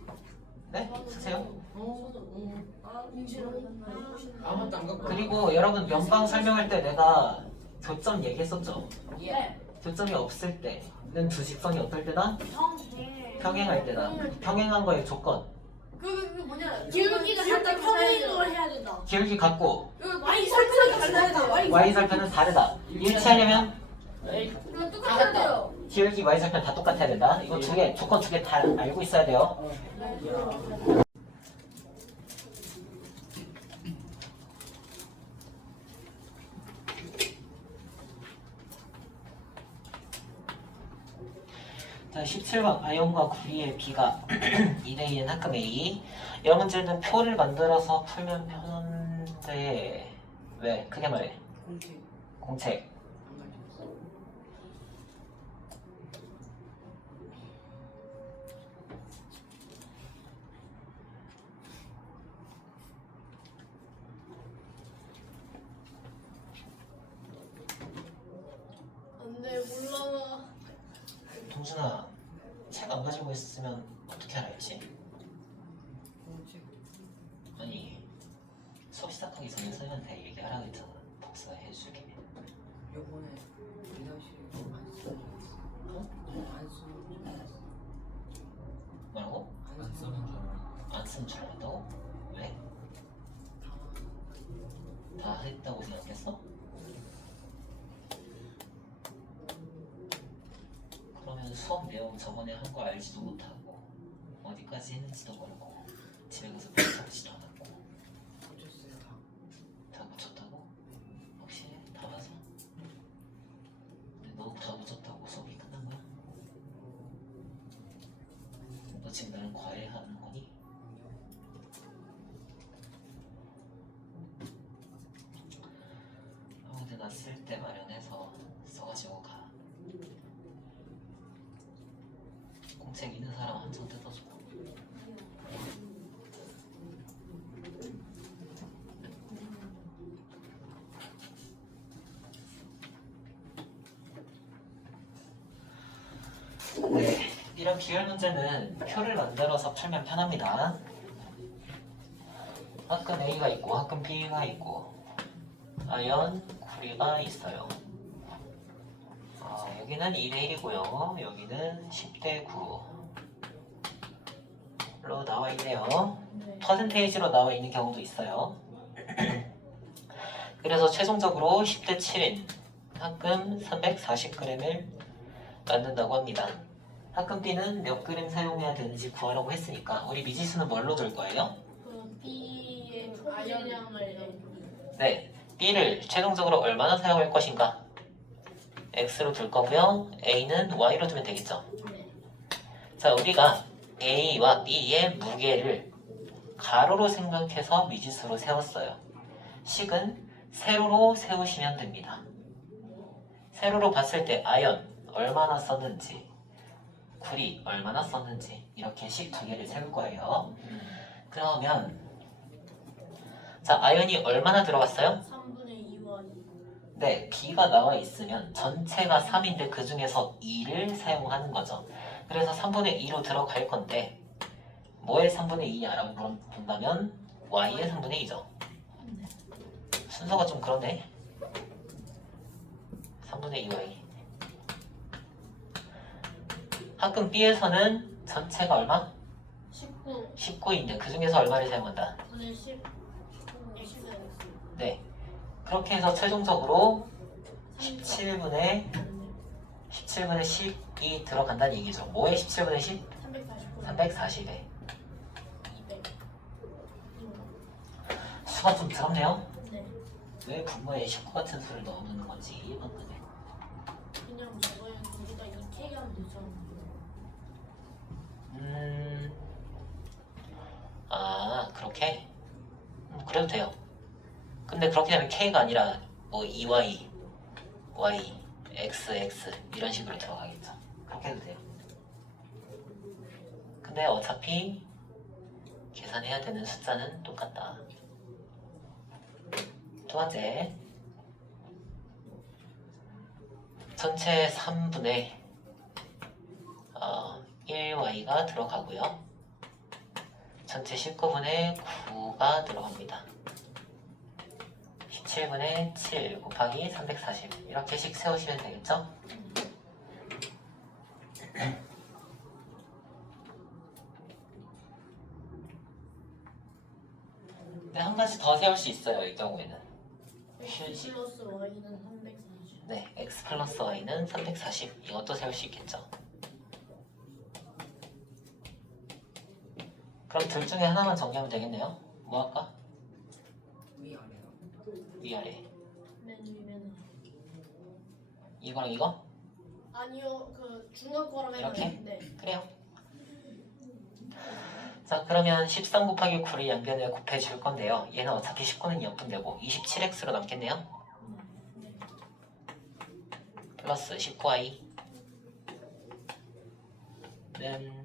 네? 쓰세요. 아무것도 안 갖고. 그리고 여러분 연방 설명할 때 내가 교점 얘기했었죠. 예. 교점이 없을 때는 두 직선이 어떨 때다? 평행. 평행할 때다. 평행한 거의 조건. 그 뭐냐? 기울기가 살짝 평행으로 해야 된다. 기울기 같고 그 Y 설정이 달라야 돼. Y절편은 다르다. 일치하려면 에이, 그거 똑같아야 돼요. 기울기 Y절편 다 똑같아야 된다. 이거 두 개, 조건 두 개 다 알고 있어야 돼요. 자, 17번 아연과 구리의 비가 2대2는 합금 A. 이런 문제는 표를 만들어서 풀면 편한데 왜? 크게 말해. 공책 공책. 안 가르쳤어. 안돼 몰라. 동준아, 책 안 가지고 있으면 어떻게 알았지? 공책 아니, 수업 시작하기 전에 선생님한테 얘기하라고 했잖아. 복사 해주게. 요번에 리더십 안 쓰는 줄 알았어. 안 쓰는 줄 알았어. 뭐라고? 안 쓰는 줄 알았어. 안 쓰면 잘 봤다고? 왜? 다 했다고 생각했어? 그러면 수업 내용 저번에 한 거 알지도 못하고 어디까지 했는지도 모르고 집에 가서 배워보지도 않았고 고쳤어요 다. 다 고쳤다고? 혹시 다 봐서? 근데 너 다 고쳤다고 수업이 끝난 거야? 너 지금 나랑 과외하는 거니? 아무 데나 쓸 때 마련해서 써가지고 가. 책 있는 사람 한손 뜯어줘. 네, 이런 비율 문제는 표를 만들어서 풀면 편합니다. 학근 A가 있고 학근 B가 있고 아연, 구리가 있어요. 여기는 2대 1이고요. 여기는 10대 9로 나와 있네요. 네. 퍼센테이지로 나와 있는 경우도 있어요. 그래서 최종적으로 10대 7인 학금 340g을 만든다고 합니다. 학금 B는 몇 그램 사용해야 되는지 구하라고 했으니까 우리 미지수는 뭘로 둘 거예요? 그 B의 총질량을 네, B를 최종적으로 얼마나 사용할 것인가? X로 둘 거고요. A는 Y로 두면 되겠죠. 네. 자, 우리가 A와 B의 무게를 가로로 생각해서 미지수로 세웠어요. 식은 세로로 세우시면 됩니다. 세로로 봤을 때 아연 얼마나 썼는지, 구리 얼마나 썼는지 이렇게 식 두 개를 세울 거예요. 그러면 자, 아연이 얼마나 들어갔어요? 3분의 2와 2. 네, B가 나와 있으면 전체가 3인데 그 중에서 2를 사용하는 거죠. 그래서 3분의 2로 들어갈 건데 뭐의 3분의 2냐라고 본다면 Y의 3분의 2죠. 순서가 좀 그러네. 3분의 2Y. 학금 B에서는 전체가 얼마? 19. 19인데 그 중에서 얼마를 사용한다? 분의 10. X. 네. 그렇게 해서 최종적으로 17분의 10이 들어간다는 얘기죠. 뭐에 17분의 10? 349. 340에. 200. 수가 좀 더럽네요. 네. 왜 분모에 19 같은 수를 넣어놓는 건지 이해받는데. 그냥 저거에 우리가 2K 하면 되죠. 그렇게? 그래도 돼요. 근데 그렇게 되면 K가 아니라 뭐 EY, Y, XX 이런 식으로 들어가겠죠. 그렇게 해도 돼요. 근데 어차피 계산해야 되는 숫자는 똑같다. 두 번째, 전체 3분의 1Y가 들어가고요. 전체 19분의 9가 들어갑니다. 17분의 7 곱하기 340 이렇게씩 세우시면 되겠죠? 네, 한 가지 더 세울 수 있어요. 이 경우에는 X 플러스 Y는 340. 네, x 플러스 y는 340 이것도 세울 수 있겠죠. 그럼 둘 중에 하나만 정리하면 되겠네요. 뭐 할까? 위아래요. 위아래 맨 위면은. 이거랑 이거? 아니요, 그 중간 거랑 이렇게? 네. 그래요. 자, 그러면 13 곱하기 9를 양변에 곱해 줄 건데요. 얘는 어차피 19는 역분되고 27x로 남겠네요. 네. 플러스 19y 는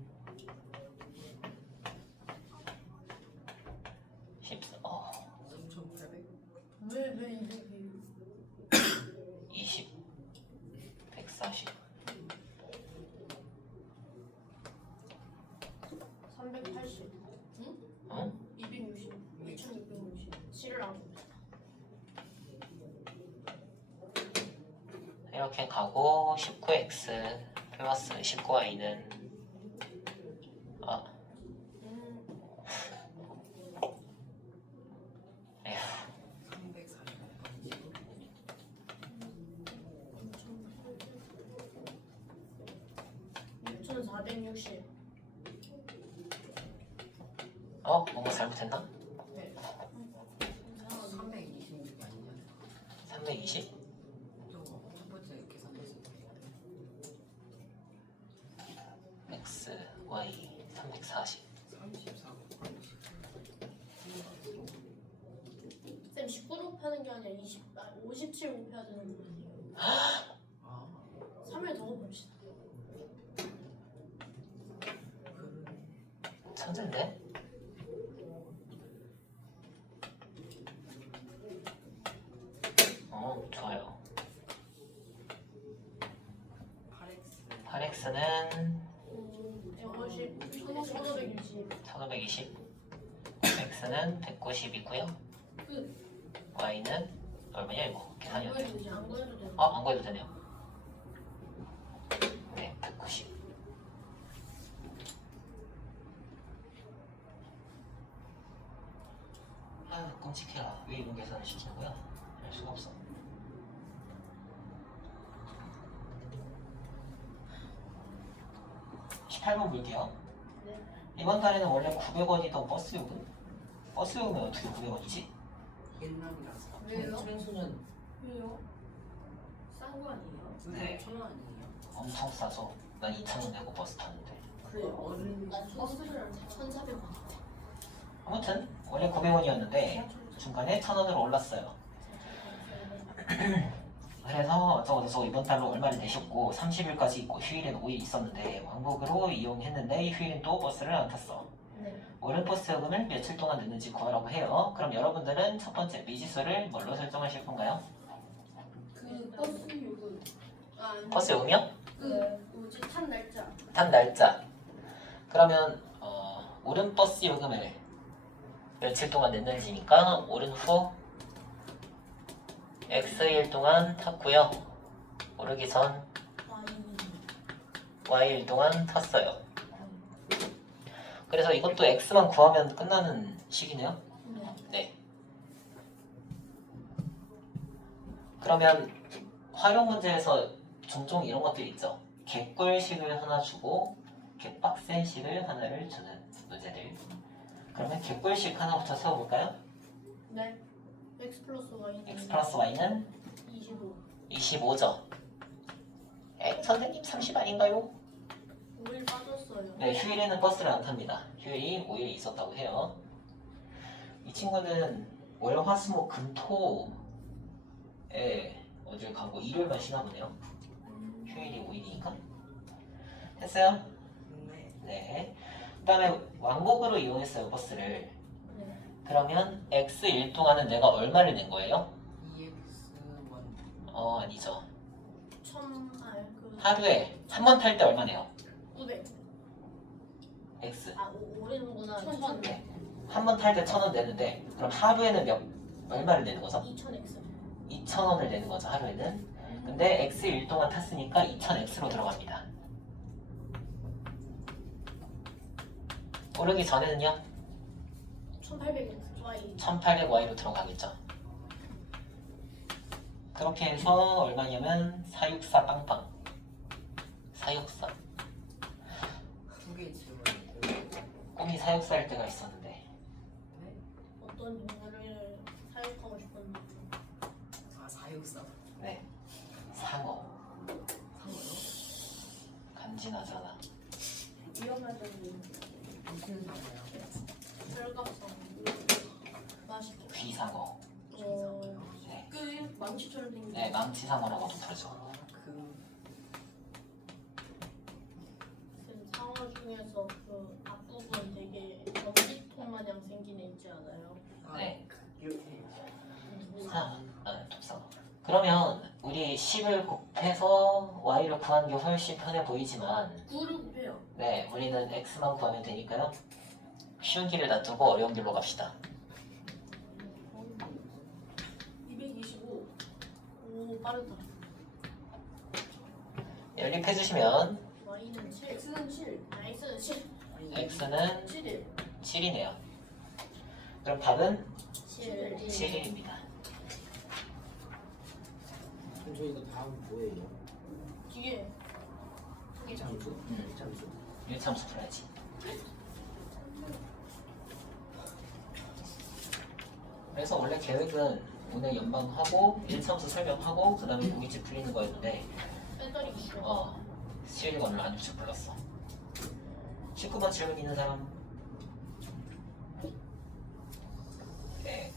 3,800. 왜 이렇게 20 140 380. 응? 응? 260. 2660. 7을 안 곱했다. 이렇게 가고 19x 플러스 19y는 에휴 6,460. 뭔가 잘못했나? 네. 326이 아니냐? 320? 첫 번째 계산했을 때. x, y 340 34. 쌤 19 곱하는 게 아니라 57 곱해야 되는 거 아니에요? 아. 3을 더 곱합시다. 좋아요. 8x 8x는 1520 1520, x는 190이고요. 끝. y는 얼마냐 이거? 계산이 안 돼. 안 구해도 돼. 안 구해도 되네요. 네, 190. 아, 끔찍해라. 왜 이런 계산을 시키는 거야? 할 수가 없어. (18번) 볼게요. 네. 이번 달에는 원래 900원이던 버스 요금? 버스 요금이 어떻게 900원이지? 옛날이라서 왜요? 청소년 왜요? 싼 거 아니에요? 네. 1,000원 아니에요? 엄청 싸서 난 2,000원 내고 버스 탔는데. 그래 어른 난 버스를 1,400원. 아무튼 원래 900원이었는데 중간에 1,000원으로 올랐어요. 그래서 어쩌고저쩌고 이번 달로 얼마를 내셨고 30일까지 있고 휴일엔 5일 있었는데 왕복으로 이용했는데 휴일엔 또 버스를 안 탔어. 네. 오른 버스 요금을 며칠 동안 냈는지 구하라고 해요. 그럼 여러분들은 첫 번째 미지수를 뭘로 설정하실 건가요? 그 버스 요금. 버스 요금이요? 그 뭐지 탄 날짜. 탄 날짜. 그러면 오른 버스 요금을 며칠 동안 냈는지니까 오른 후 X일 동안 탔고요. 오르기 전 Y일 동안 탔어요. 그래서 이것도 X만 구하면 끝나는 식이네요. 네. 그러면 활용 문제에서 종종 이런 것들이 있죠. 개꿀식을 하나 주고 개빡센 식을 하나를 주는 문제들. 그러면 개꿀식 하나부터 세워볼까요? 네. X 플러스 Y는 X 플러스 Y는 25. 25죠. 선생님 30 아닌가요? 5일 빠졌어요. 네, 휴일에는 버스를 안 탑니다. 휴일이 5일 있었다고 해요. 이 친구는 월, 화, 수, 목, 금, 토에 어딜 가고 일요일만 쉬나 보네요. 휴일이 5일이니까. 됐어요? 네 네. 그 다음에 왕복으로 이용했어요, 버스를. 네. 그러면 X일 동안은 내가 얼마를 낸 거예요? 2x1 아니죠. 그 하루에 한 번 탈 때 얼마 내요? 900. X. 오르는구나. 1,000. 네. 한 번 탈 때 1,000원 내는데 그럼 하루에는 얼마를 내는 거죠? 2,000X. 2,000원을 내는 거죠, 하루에는. 근데 X일 동안 탔으니까 2,000X로 들어갑니다. 오르기 전에는요? 1,800X. Y. 1800Y로 들어가겠죠. 그렇게 해서 얼마냐면 464 빵빵. 464. 두개 지워요 꿈이 464일 때가 있었는데. 네? 어떤 동물을 사육하고 싶었는지. 464 네. 상어. 상어요? 간지나잖아. 위험하더니 무슨 상어요? 혈갑상. 맛있게. 귀상어. 네. 그 망치처럼 생긴. 네, 망치상어라고도 부르죠. 쌤 상어 중에서 그 앞부분 되게 전기통 마냥 생긴 애 있지 않아요? 네. 이렇게 톱상어. 그러면 우리 10을 곱해서 y를 구하는 게 훨씬 편해 보이지만 9를 곱해요. 네, 우리는 x만 구하면 되니까요. 쉬운 길을 놔두고 어려운 길로 갑시다. 225. 오 빠르다. 연립해주시면 Y는 7. X는 7. X는 7. x는 7일. 7이네요. 그럼 답은 7일. 7일입니다. 그럼 저희가 다음 뭐예요? 뒤에. 잠수? 잠수. 일참수 풀어야지. 그래서 원래 계획은 오늘 연방하고 1참수 설명하고 그 다음에 고깃집 풀리는 거였는데 배터리 기슈. 시일건을 한 줄씩 불렀어. 19번 질문 있는 사람? 네.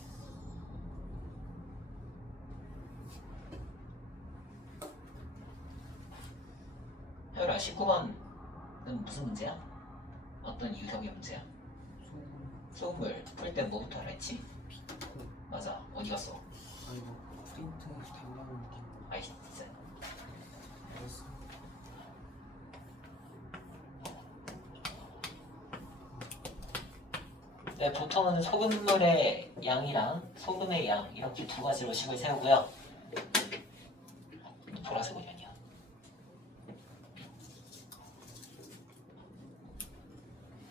혜율아, 19번은 무슨 문제야? 어떤 유형의 문제야? 소금물 풀 때 뭐부터 하라 했지? 맞아. 어디 갔어? 프린트 달라고 느낌. 아이 진짜. 알았어. 네, 보통은 소금물의 양이랑 소금의 양 이렇게 두 가지로 식을 세우고요. 보라색은 아니야.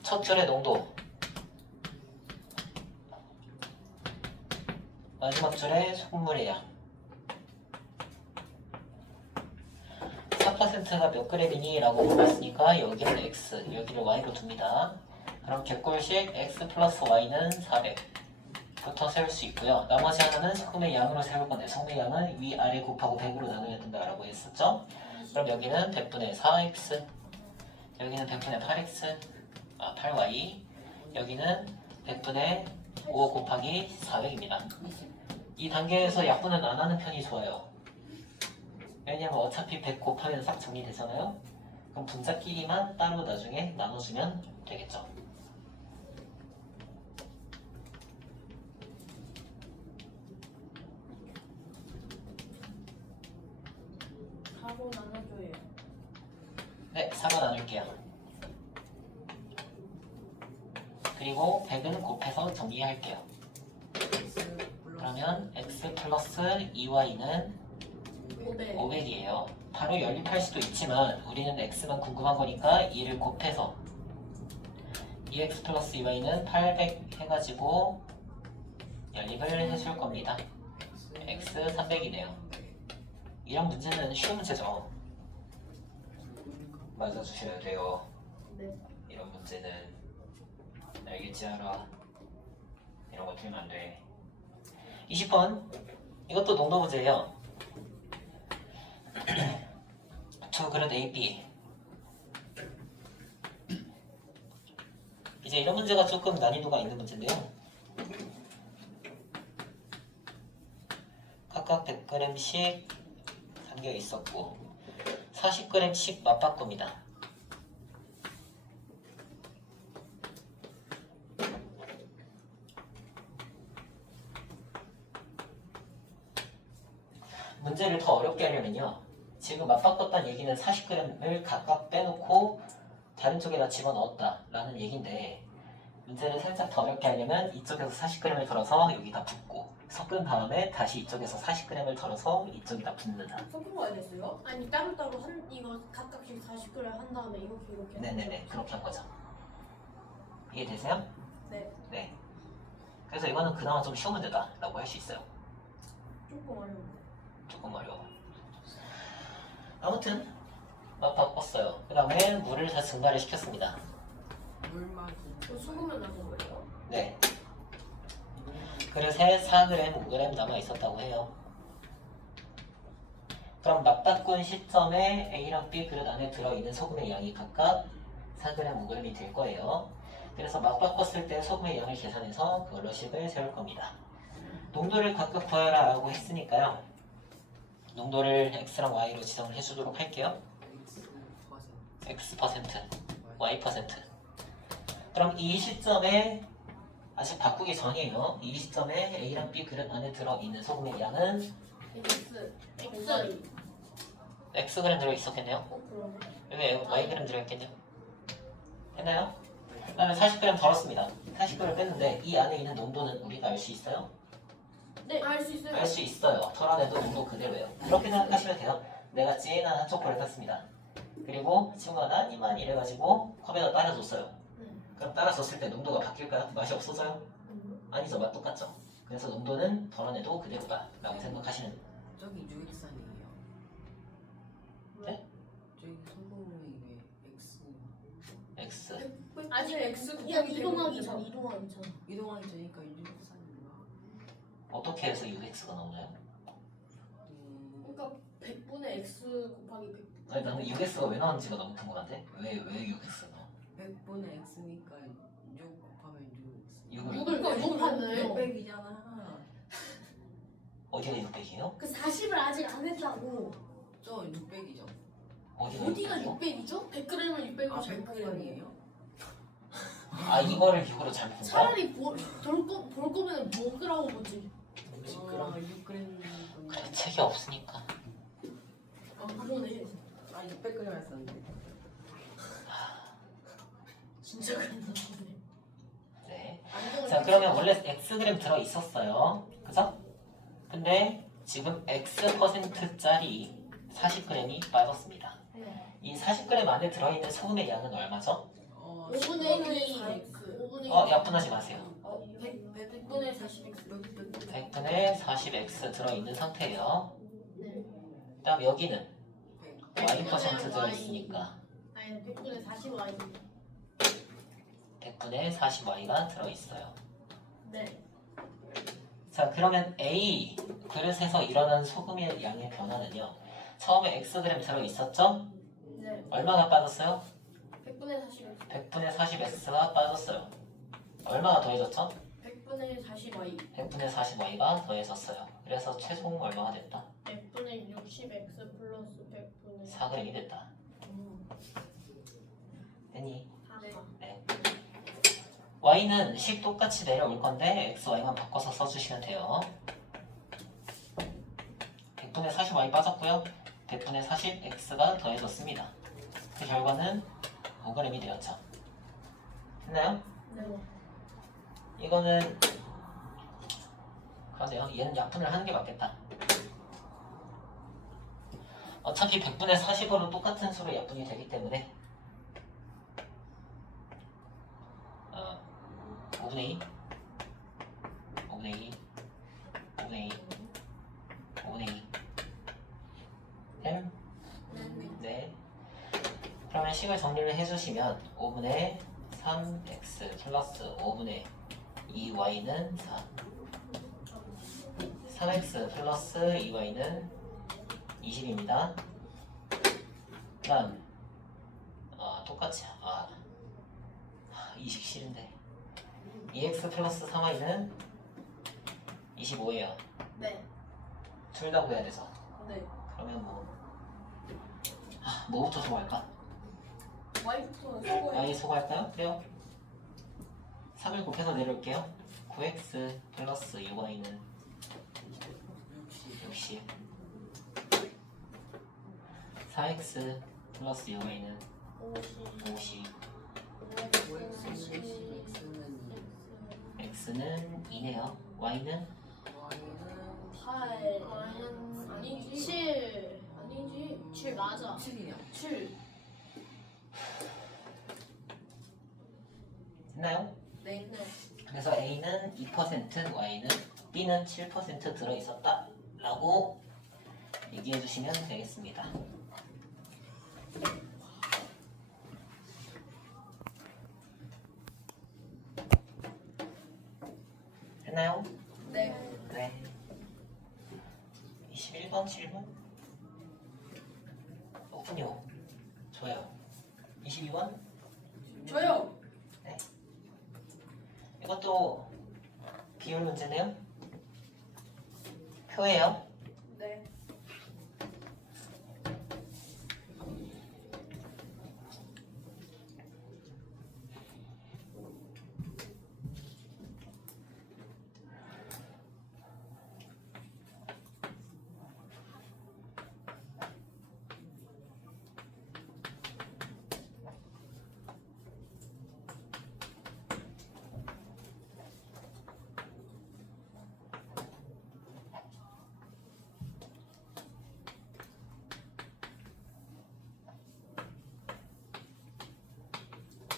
첫 줄의 농도, 마지막 줄의 소금물의 양. 4%가 몇 그램이니? 라고 물었으니까 여기는 x, 여기를 y로 둡니다. 그럼 객골식 x 플러스 y는 400부터 세울 수 있고요. 나머지 하나는 소금의 양으로 세울 건데 소금의 양은 위아래 곱하고 100으로 나눠야 된다라고 했었죠. 그럼 여기는 100분의 4x, 여기는 100분의 8x, 8y, 여기는 100분의 5 곱하기 400입니다. 20. 이 단계에서 약분은 안 하는 편이 좋아요. 왜냐면 어차피 100 곱하면 싹 정리되잖아요. 그럼 분자끼리만 따로 나중에 나눠주면 되겠죠. 바로 나눠줘요. 네, 4로 나눌게요. 그리고 100은 곱해서 정리할게요. X 플러스 그러면 x 플러스 2y는 500. 500이에요. 바로 연립할 수도 있지만 우리는 x만 궁금한 거니까 2를 곱해서 2x 플러스 2y는 800 해가지고 연립을 해줄 겁니다. x 300이네요. 이런 문제는 쉬운 문제죠. 맞아주셔야 돼요. 네. 이런 문제는 알겠지 알아. 이런 거 틀리면 안 돼. 20번 이것도 농도 문제예요. 두 그릇 A, B. 이제 이런 문제가 조금 난이도가 있는 문제인데요. 각각 100g씩 담겨 있었고 40g씩 맞바꿉니다. 문제를 더 어렵게 하려면요. 지금 맞바꿨다는 얘기는 40g을 각각 빼놓고 다른 쪽에다 집어넣었다 라는 얘기인데 문제를 살짝 더 어렵게 하려면 이쪽에서 40g을 덜어서 여기다 붓고 섞은 다음에 다시 이쪽에서 40g을 덜어서 이쪽에다 붓는다. 섞은 거 아니었어요? 아니 따로따로 이거 각각씩 40g 한 다음에 이렇게 네네네, 그렇게 한 거죠. 이해되세요? 네. 네. 그래서 이거는 그나마 좀 쉬운 문제다 라고 할 수 있어요. 조금 어려운데. 조금 어려워. 아무튼 바꿨어요. 그 다음에 물을 다 증발을 시켰습니다. 물맛이 또 소금을 넣은 거예요? 네. 그릇에 4g, 5g 남아 있었다고 해요. 그럼 맞바꾼 시점에 A랑 B 그릇 안에 들어있는 소금의 양이 각각 4g, 5g이 될 거예요. 그래서 맞바꿨을 때 소금의 양을 계산해서 그걸로 식을 세울 겁니다. 농도를 각각 구하라 라고 했으니까요. 농도를 x랑 y로 지정을 해주도록 할게요. x%, y%. 그럼 이 시점에 아직 바꾸기 전이에요. 이 시점에 A랑 B 그릇 안에 들어있는 소금의 양은 X. Xg 들어있었겠네요. 그러네. 여기 Yg 들어있겠네요. 됐나요? 그 다음에 40g 덜었습니다. 40g을 뺐는데 이 안에 있는 농도는 우리가 알 수 있어요? 네, 알 수 있어요. 알 수 있어요. 덜어내도 농도 그대로예요. 그렇게 생각하시면 돼요. 내가 진한 한 초코를 탔습니다. 그리고 친구가 난 이만 이래가지고 컵에다 따라줬어요. 그럼 따라줬을 때 농도가 바뀔까요? 맛이 없어져요? 아니죠. 맛 똑같죠. 그래서 농도는 덜어내도 그대로다 라고 생각하시는. 저기 유액산이에요. 네? 저기 소금이 왜 X X. 아직 X 야 곱하기 이동하기 되는 전 이동하기 전 이동하기 전이니까 유액산인가? 어떻게 해서 UX가 나오나요? 그러니까 100분의 X 곱하기 100. 아니 나는 UX가 왜 나오는지가 너무 궁금한데? 왜 UX가 나와? 100분의 X니까 6 곱하면 6X. 6을 그러니까 곱하네요. 600이잖아. 어디가 600이에요? 그 40을 아직 안 했다고. 저 600이죠. 어디가 600이요? 600이죠? 100g을 600으로 아 잘못 100g이에요? 아 이거를 6으로 잘못 본 거야? 차라리 볼 거면 먹으라고 보지. 아 6g. 그래 책이 없으니까. 아 그러네. 아 600g 했었는데. 진짜 그랬나 보네. 네. 안경을 자 그러면 원래 xg 들어 있었어요. 그죠? 근데 지금 x%짜리 40g이 빠졌습니다. 네. 이 40g 안에 들어있는 소금의 양은 얼마죠? 5분의 2 5분의 2 약분하지 마세요. 100분의 40x 100분의 40x 들어있는 상태예요. 네. 그다음 여기는 y% 100분의 들어있으니까 아니 100분의 40y 100분의 40y가 들어있어요. 네. 자 그러면 A 그릇에서 일어난 소금의 양의 변화는요. 처음에 xg 들어있었죠? 네. 얼마가 빠졌어요? 100분의 40x 100분의 40x가 빠졌어요. 얼마가 더해졌죠? 100분의 40y 100분의 40y가 더해졌어요. 그래서 최종 얼마가 됐다? 100분의 60x 플러스 100분의 4g이 됐다. 됐니? 네. 네. y는 식 똑같이 내려올 건데 x, y만 바꿔서 써주시면 돼요. 100분의 40y 빠졌고요. 100분의 40x가 더해졌습니다. 그 결과는 5g이 되었죠. 됐나요? 네. 이거는 그러네요. 얘는 약분을 하는 게 맞겠다. 어차피 100분의 40으로 똑같은 수로 약분이 되기 때문에 5분의 2 5분의 2 5분의 2 5분의 2 됨? 네. 그러면 식을 정리를 해주시면 5분의 3x 플러스 5분의 2y는 4 3x 플러스 2y는 20입니다. 그 다음 똑같이 20 싫은데 2x 플러스 3y는 25예요. 네. 둘 다 구해야 돼서 네. 그러면 뭐부터 소구할까? y부터는 수고해요. y 소구할까요? 그래요. 3을 곱해서 내려올게요. 9x 플러스 6y는 60 4x 플러스 6y는 50 x는 2네요. y는 8 아니지 7 아니지 7 맞아 7이요. 7 됐나요? 네. 그래서 a는 2% y는 b는 7% 들어있었다 라고 얘기해 주시면 되겠습니다. 됐나요? 네. 네. 21번 질문? 없군요. 좋아요. 22번? 저요. 네. 이것도 비율 문제네요. 표예요. 네.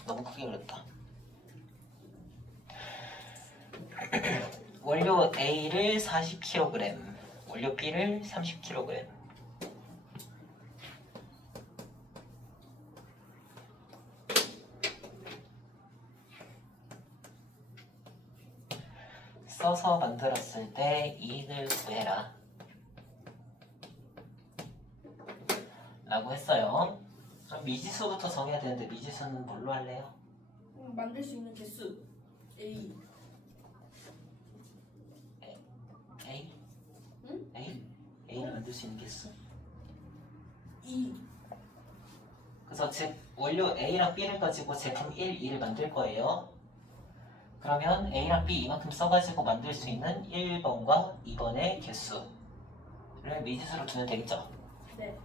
너무 크게 그렸다. 원료 A를 40kg, 원료 B를 30kg. 써서 만들었을 때 이익을 구해라 라고 했어요. 그럼 미지수부터 정해야 되는데 미지수는 뭘로 할래요? 만들 수 있는 개수 A. A? 응? A? A를 만들 수 있는 개수? 2. 그래서 즉 원료 A랑 B를 가지고 제품 1, 2를 만들 거예요. 그러면 A랑 B 이만큼 써가지고 만들 수 있는 1번과 2번의 개수 미지수로 두면 되겠죠? 네.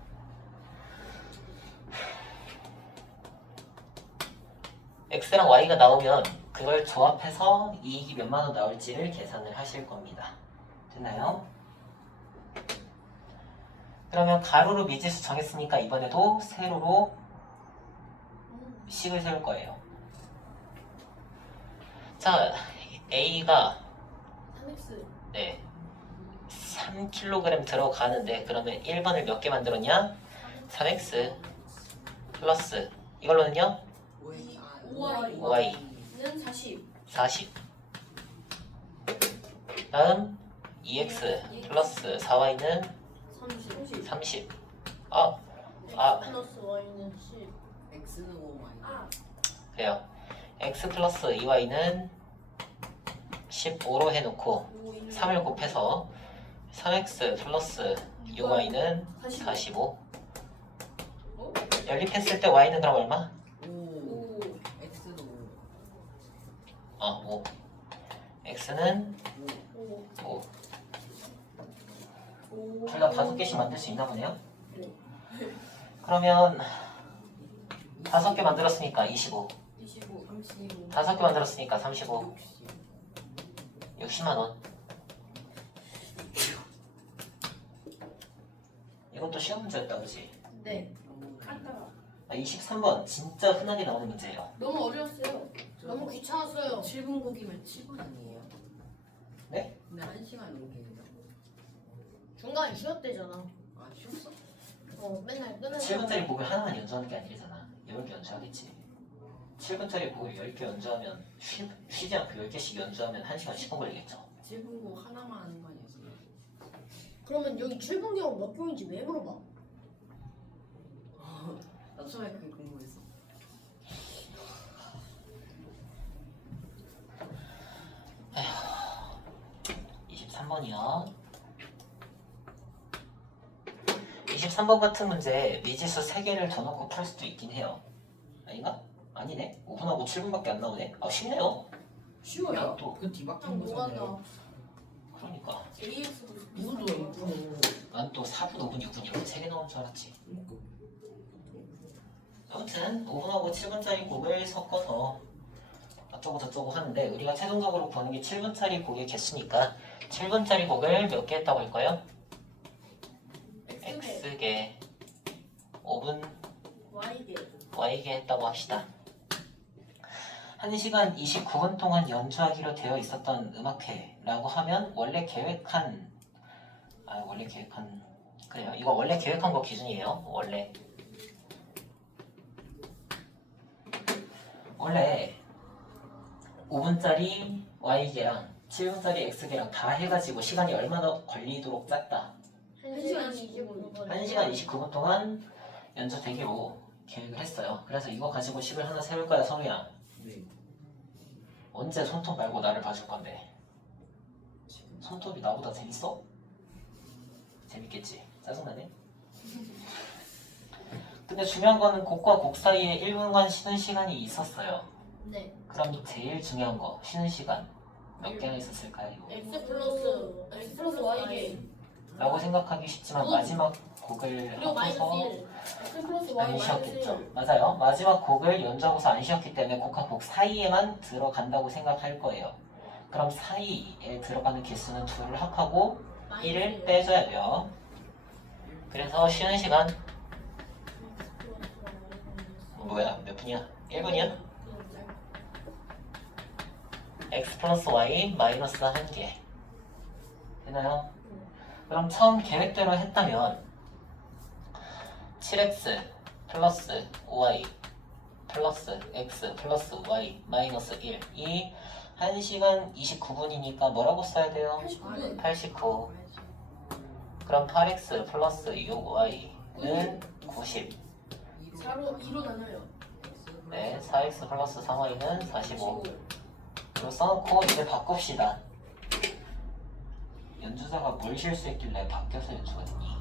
x랑 y가 나오면 그걸 조합해서 이익이 몇만 원 나올지를 계산을 하실 겁니다. 됐나요? 그러면 가로로 미지수 정했으니까 이번에도 세로로 식을 세울 거예요. 자, a가 3x. 네 3kg 들어가는데 그러면 1번을 몇 개 만들었냐? 3x 플러스 이걸로는요? y 는 40. 40 다음 2x 플러스 4y는 30. 30 플러스 y는 10. X는 5, Y. 아, 그래요. x 플러스 2y는 15로 해놓고 3을 곱해서 3x 플러스 6y는 45 연립했을 때 y는 그럼 얼마? 5. X는 5 x는 5. 5 5. 둘 다 5개씩 만들 수 있나 보네요. 네. 그러면 5개 만들었으니까 25 25. 35. 5개 만들었으니까 35 60. 60만원. 이것도 시험 문제였다 그지? 네. 아까 23번 진짜 흔하게 나오는 문제예요. 너무 어려웠어요. 너무 귀찮았어요. 7분 곡이면 7분 아니에요? 네? 근데 1시간 넘게요. 중간에 쉬었대잖아. 아, 쉬었어? 맨날 끊는 7분짜리 곡을 하나만 연주하는 게 아니잖아. 여러 개 연주하겠지. 7분짜리 곡을 10개 연주하면 쉬지 않고 10개씩 연주하면 1시간 10분 걸리겠죠. 7분 곡 하나만 하는 거 아니에요? 지금? 그러면 여기 7분 경우 몇 교인지 왜 물어봐? 나 처음에 그게 궁금했어. 에휴, 23번이요. 23번 같은 문제 미지수 3개를 더 넣고 풀 수도 있긴 해요. 아닌가? 아니네. 5분하고 7분밖에 안 나오네. 아 쉽네요. 쉬워요? 또. 그 뒤바뀐 난 뭐가 거잖아요. 나? 그러니까 AX도 누구도 2분. 난 또 4분, 5분, 6분 이렇게 3개 나온 줄 알았지. 아무튼 5분하고 7분짜리 곡을 섞어서 어쩌고 저쩌고 하는데 우리가 최종적으로 보는 게 7분짜리 곡의 개수니까 7분짜리 곡을 몇 개 했다고 할까요? X개 5분 Y개. Y개 했다고 합시다. 1시간 29분 동안 연주하기로 되어 있었던 음악회라고 하면 원래 계획한 그래요. 이거 원래 계획한 거 기준이에요. 원래 5분짜리 Y개랑 7분짜리 X개랑 다 해가지고 시간이 얼마나 걸리도록 짰다. 1시간 29분. 1시간 29분 동안 연주되기로 계획을 했어요. 그래서 이거 가지고 식을 하나 세울 거야, 성우야. 네. 언제 손톱 말고 나를 봐줄 건데? 손톱이 나보다 재밌어? 재밌겠지. 짜증나네. 근데 중요한 거는 곡과 곡 사이에 1분간 쉬는 시간이 있었어요. 네. 그럼 제일 중요한 거 쉬는 시간 몇 개나 있었을까요? X 플러스 Y개. 라고 생각하기 쉽지만 마지막 곡을 그리고 마이너스 합쳐서 1. X 플러스 Y 안 마이너스 쉬었겠죠. 1. 맞아요. 마지막 곡을 연주하고서 안 쉬었기 때문에 곡과 곡 사이에만 들어간다고 생각할 거예요. 그럼 사이에 들어가는 개수는 2를 합하고 1을 빼줘야 돼요. 그래서 쉬는 시간 뭐야? 몇 분이야? 1분이야? x 플러스 y 마이너스 1개 되나요? 그럼 처음 계획대로 했다면 7x 플러스 5y 플러스 x 플러스 y 마이너스 1 이 1시간 29분이니까 뭐라고 써야 돼요? 89분. 89 그럼 8x 플러스 6y는 90 2로 나눠요. 네, 4x 플러스 3y는 45 이거 써놓고 이제 바꿉시다. 연주자가 뭘 실수했길래 바뀌어서 연주가 됐니?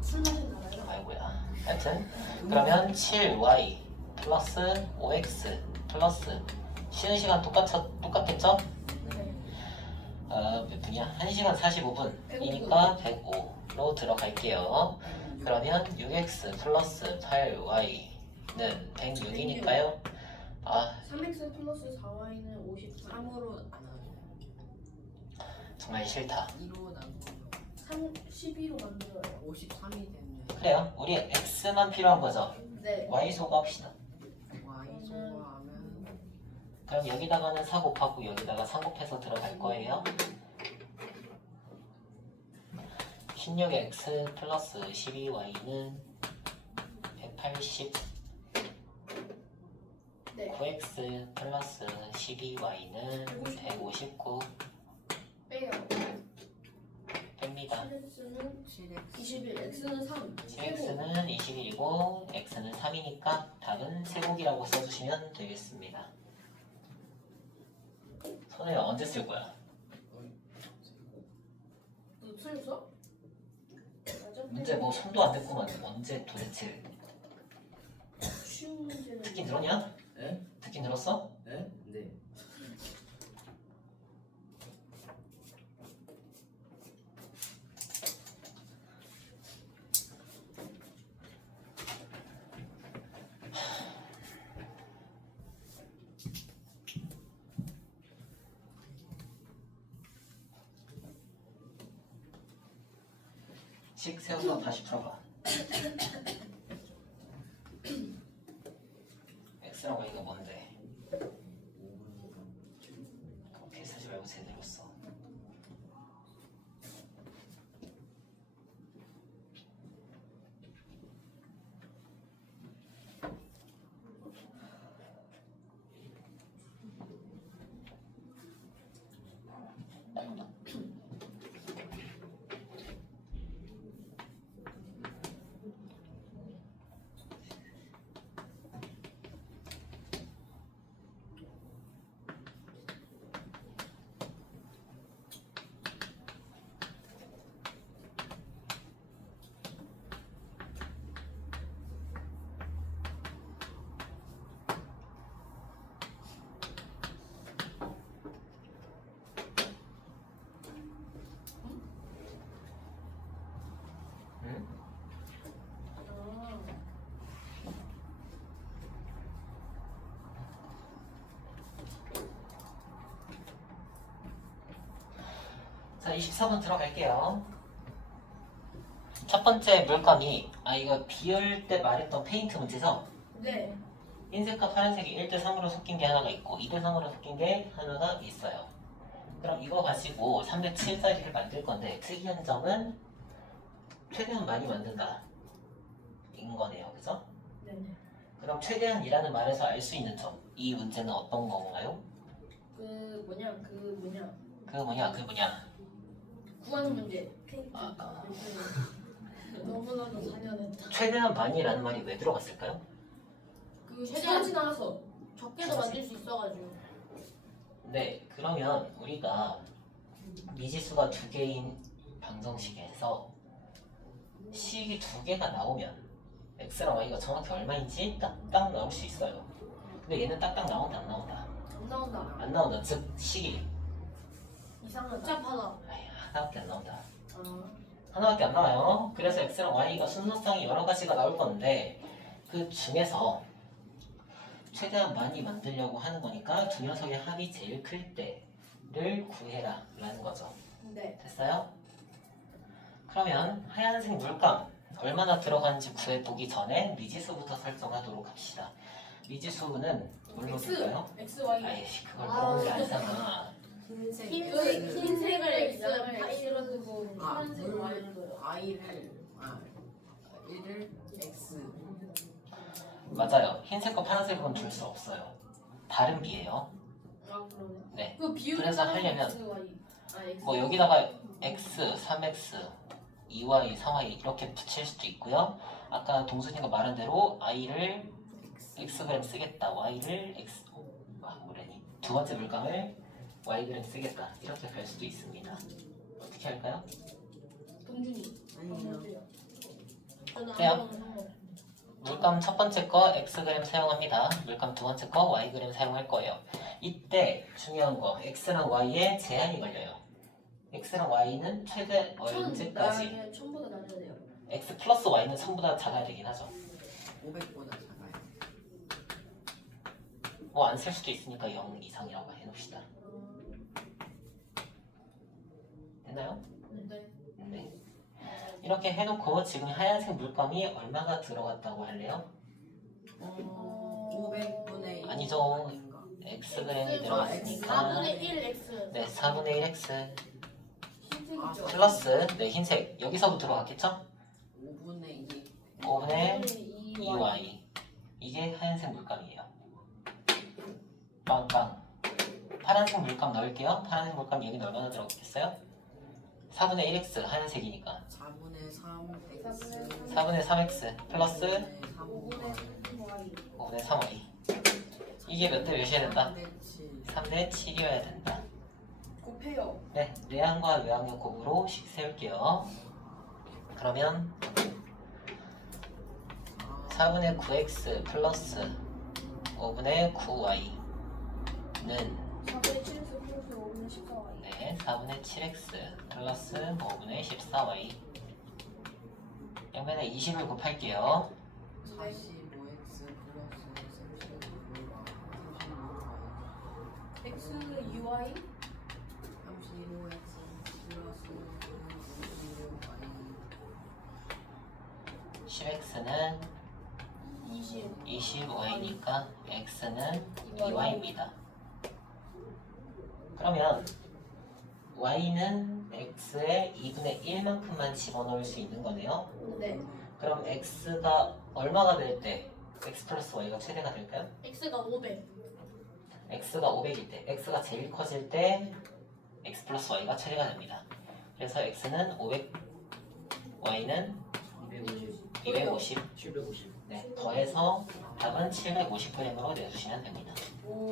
술 마신다고요? 아이고야. 하여튼 그러면 7y 플러스 5x 플러스 쉬는 시간 똑같겠죠? 네. 몇 분이야? 1시간 45분이니까 105로 들어갈게요. 그러면 6x 플러스 8y는 106이니까요. 아 3x 플러스 4y는 53. 3으로 안 하죠. 정말 싫다. 2로 나누면 12로 만들어요. 53이 되면 그래요. 우리 x만 필요한 거죠. 네. y 소거합시다. y 소화하면 그럼 여기다가는 4 곱하고 여기다가 3 곱해서 들어갈 거예요. 16x 플러스 12y는 180, 네. 9x 플러스 12y는 159 빼요. 뺍니다. 7x는 7x 21, x는 3. 7x는 21이고 x는 3이니까 답은 세곡이라고 써주시면 되겠습니다. 손을 언제 쓸 거야? 너 틀렸어? 맞아? 문제 뭐 손도 안 댔구만. 언제 도대체 쉬운 문제는 듣긴 들었냐? 네? 듣긴 들었어? 네? 네. 식 세워서 다시 풀어봐. x랑 y가 뭔데? 5분이요. 그렇게 쓰지 말고 제대로 써. 응? 아, 자, 24번 들어갈게요. 첫 번째 물감이 이거 비올 때 말했던 페인트 문제죠? 네. 흰색과 파란색이 1대3으로 섞인 게 하나가 있고 2대3으로 섞인 게 하나가 있어요. 그럼 이거 가지고 307짜리를 만들 건데 특이한 점은 최대한 많이 만든다 인 거네요. 그죠? 네. 그럼 최대한이라는 말에서 알 수 있는 점, 이 문제는 어떤 건가요? 그 뭐냐. 그 뭐냐 구하는 문제. 페인트. 아. 너무나도 잔인했다. 최대한 많이라는 말이 왜 들어갔을까요? 그 최대한 지나서 적게도 만들 수 있어가지고. 네, 그러면 우리가 미지수가 두 개인 방정식에서 식이 두 개가 나오면 x랑 y가 정확히 얼마인지 딱딱 나올 수 있어요. 근데 얘는 딱딱 나온다 안 나온다? 안 나온다. 안 나온다. 즉 식이 이상하다. 복잡하다. 하나밖에 안 나온다. 아. 하나밖에 안 나와요. 그래서 x랑 y가 순서상이 여러 가지가 나올 건데 그 중에서 최대한 많이 만들려고 하는 거니까 두 녀석의 합이 제일 클 때를 구해라 라는 거죠. 네. 됐어요? 그러면 하얀색 물감 얼마나 들어가는지 구해보기 전에 미지수부터 설정하도록 합시다. 미지수는 뭘로 줄까요? X, Y. 아이씨 그걸 물어보는 게 아니잖아. 흰색 흰색을 X를 X로 두고 아, 파란색 Y를 넣어요. Y를 1을 X 맞아요. 흰색과 파란색은 줄 수 없어요. 다른 비예요. 아 그러네. 네. 그 비율 그래서 하려면 X, Y. 아 X. 뭐 여기다가 x, 3x, 2y, 4y 이렇게 붙일 수도 있고요. 아까 동순이가 말한 대로 i를 xg 쓰겠다, y를 x 뭐래니? 두 번째 물감을 yg 쓰겠다 이렇게 갈 수도 있습니다. 어떻게 할까요? 동준이. 아니요. 저는 그래요? 안 먹는 거. 물감 첫 번째 거 xg 사용합니다. 물감 두 번째 거 yg 사용할 거예요. 이때 중요한 거 x랑 y에 제한이 걸려요. x랑 y는 최대 언제까지? 아니면 처음보다 낮아야 돼요. x 플러스 y는 1000보다 작아야 되긴 하죠. 500보다 작아요. 뭐 안 쓸 수도 있으니까 0 이상이라고 해놓읍시다. 됐나요? 네. 네. 이렇게 해놓고 지금 하얀색 물감이 얼마가 들어갔다고 할래요? 500분의 1 아니죠. 아닌가? xg이 들어갔으니까 4분의 1 x. 네, 4분의 1 x 흰색이죠? 플러스 네, 흰색 여기서부터 들어갔겠죠? 5분의 2 5분의 2y. 2y 이게 하얀색 물감이에요. 빵빵. 파란색 물감 넣을게요. 파란색 물감 여기는 얼마나 들어갔겠어요? 4분의 1x 하얀색이니까 4분의 3 x 4분의 3x 플러스 5분의 3y 5분의 3y 이게 몇 대 몇이어야 된다? 3대 7 3대 7이어야 된다. 곱해요. 네, 내항과 외항의 곱으로 식 세울게요. 그러면 4분의 9x 플러스 5분의 9y는 4분의 7x 플러스 5분의 14y. 네, 4분의 7x 플러스 5분의 14y 양면에 20을 곱할게요. 45x 플러스 35y x 2y 35x 플러스 56y 10x는 20. 25y니까 x는 2y입니다. 그러면 y는 x의 2분의 1만큼만 집어넣을 수 있는 거네요. 네. 그럼 x가 얼마가 될 때 x 플러스 y가 최대가 될까요? x가 500. x가 500일 때 x가 제일 커질 때 x 플러스 y가 최대가 됩니다. 그래서 x는 500, y는 250 750. 네, 더해서 답은 750g으로 내주시면 됩니다. 오.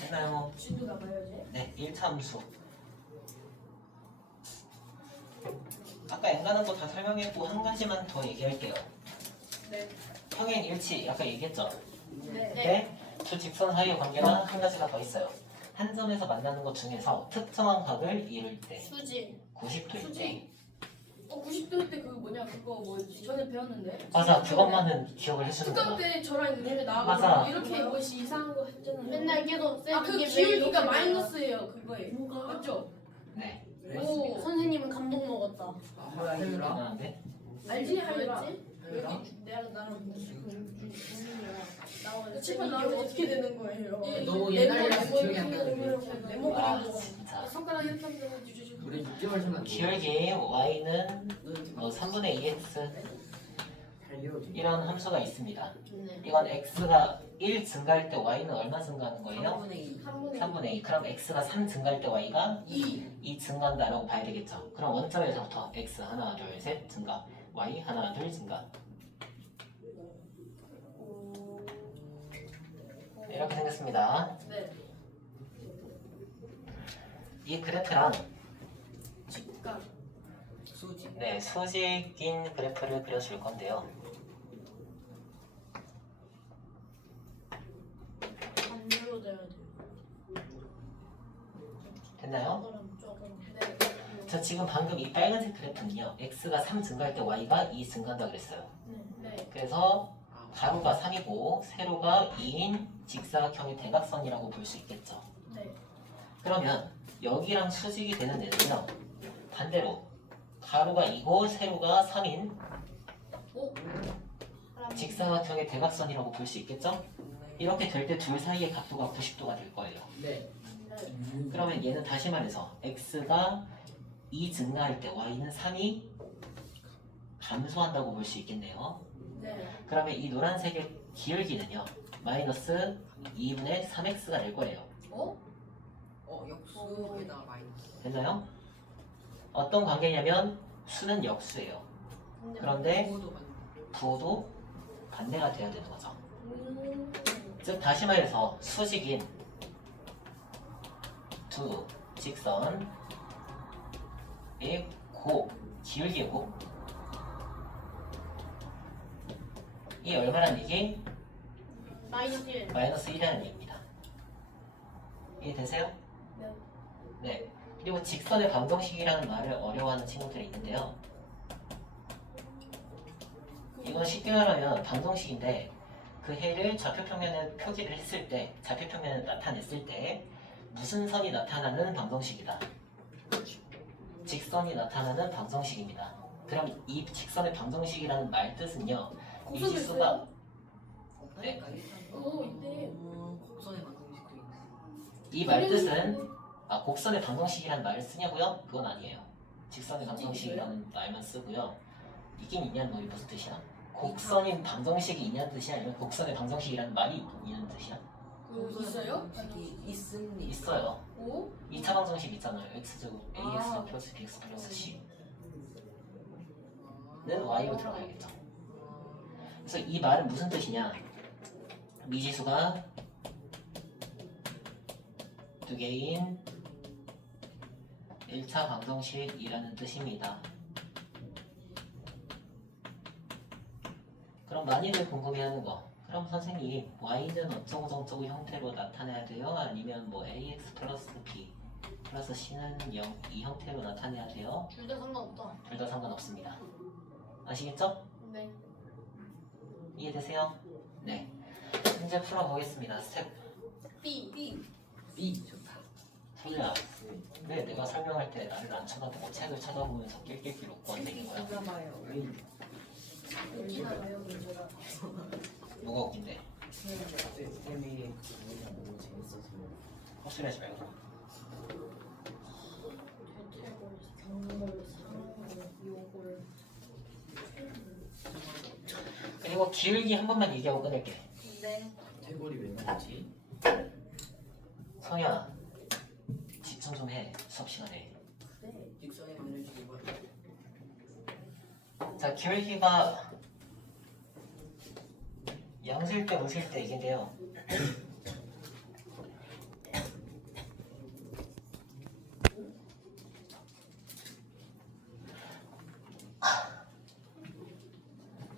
됐나요? 진도 나가요 이제? 네, 1차 함수. 아까 엔간한 거 다 설명했고 한 가지만 더 얘기할게요. 네. 평행 일치 아까 얘기했죠? 네. 네, 두 직선 사이의 관계가 한 가지가 더 있어요. 한 점에서 만나는 것 중에서 특정한 각을 이룰 때 수직. 90도일 때 수직. 90도 때 그거 뭐냐 그거 뭐였지? 전에 배웠는데. 맞아, 그것만은 기억을 해주는 특강 거야. 때 저랑 유림이 맞아. 나가고 이렇게 뭐지 이상한 거 했잖아요. 맨날 계속 쌤 아그 이게 왜 기울기가 이렇게 마이너스예요 그거에. 뭐가? 맞죠? 네, 오. 선생님은 감동 먹었다. 대단한데? 알지 하이라. 뭐였지? 여기 내가 나랑 무슨 나오는 칠판 나오면 어떻게 되는 거예요? 너무 옛날이라서 기억이 안 나는데. 네모 아, 그리고 진짜. 손가락 이렇게 하면 주주주. 우리 6개월 전에 기울기 y는 3분의 2x 이런 함수가 있습니다. 네. 이건 x가 1 증가할 때 y는 얼마 증가하는 거예요? 3분의 2 3분의 2. 그럼 x가 3 증가할 때 y가 2. 2 증가한다라고 봐야 되겠죠. 그럼 원점에서부터 x 하나 둘 셋 증가, y 하나 둘 증가. 이렇게 생겼습니다. 네. 이 그래프랑 직각. 수직 네, 수직인 그래프를 그려줄 건데요. 반대로 돼야 돼요. 됐나요? 조금 조금. 네. 자, 지금 방금 이 빨간색 그래프는요. x가 3 증가할 때 y가 2 증가한다 그랬어요. 네. 그래서 가로가 3이고 세로가 2인 직사각형의 대각선이라고 볼 수 있겠죠. 네. 그러면 여기랑 수직이 되는 애는요. 반대로 가로가 2고 세로가 3인 오. 직사각형의 대각선이라고 볼 수 있겠죠? 이렇게 될 때 둘 사이의 각도가 90도가 될 거예요. 네. 그러면 얘는 다시 말해서 x가 2 증가할 때 y는 3이 감소한다고 볼 수 있겠네요. 네. 그러면 이 노란색의 기울기는요. 마이너스 2분의 3x가 될 거예요. 어? 역수에다가 마이너스 됐나요? 어떤 관계냐면 수는 역수예요. 그런데 부호도 반대 부호도 반대가 돼야 되는 거죠. 즉 다시 말해서 수직인 두 직선의 곱, 기울기의 곱 이 얼마란 얘기? 마이너스 1. 마이너스 1이라는 얘기입니다. 이해되세요? 네. 네. 그리고 직선의 방정식이라는 말을 어려워하는 친구들이 있는데요. 이건 쉽게 말하면 방정식인데 그 해를 좌표평면에 표기를 했을 때, 좌표평면을 나타냈을 때 무슨 선이 나타나는 방정식이다. 직선이 나타나는 방정식입니다. 그럼 이 직선의 방정식이라는 말 뜻은요. 이 곡선도 지수가 있어요? 네. 오, 있네. 곡선의 방정식도 있네. 이 말 뜻은 곡선의 방정식이라는 말을 쓰냐고요? 그건 아니에요. 직선의 방정식이라는 말만 쓰고요. 이긴 있냐는 뭐 무슨 뜻이야? 곡선인 방정식이 있냐는 뜻이야? 아니면 곡선의 방정식이라는 말이 있냐는 뜻이야? 그 있어요? 방정식이 있습니다. 있어요. 오? 2차 방정식 있잖아요. x제곱 ax 아. 플러스 bx 플러스 c는 y로 들어가야겠죠. 그래서 이 말은 무슨 뜻이냐? 미지수가 두 개인 1차 방정식이라는 뜻입니다. 그럼 많이들 궁금해하는 거. 그럼 선생님 y는 어쩌고 저쩌고 형태로 나타내야 돼요? 아니면 뭐 ax 플러스 b 플러스 c는 0 이 형태로 나타내야 돼요? 둘 다 상관없다. 둘 다 상관없습니다. 아시겠죠? 네. 이해되세요? 네. 문제 풀어보겠습니다. 스텝 B. B. B 좋다. 소리야. 왜 내가 설명할 때 나를 안 쳐다보고 책을 쳐다보면서 낄낄낄 웃고 앉는 거야? 봐요. 웃기나 봐요, 문제가. 뭐가 웃긴데? 쌤이 너무 재밌어서. 헛소리하지 말고. 대퇴골, 경골, 상골, 요골. 그리고 기울기 한 번만 얘기하고 끊을게. 네. 대골이 왜 나오지? 성현아, 집중 좀 해. 수업 시간에. 네. 직선의 방정식이 뭐야? 자, 기울기가 양수일 때 무수일 때 얘긴데요.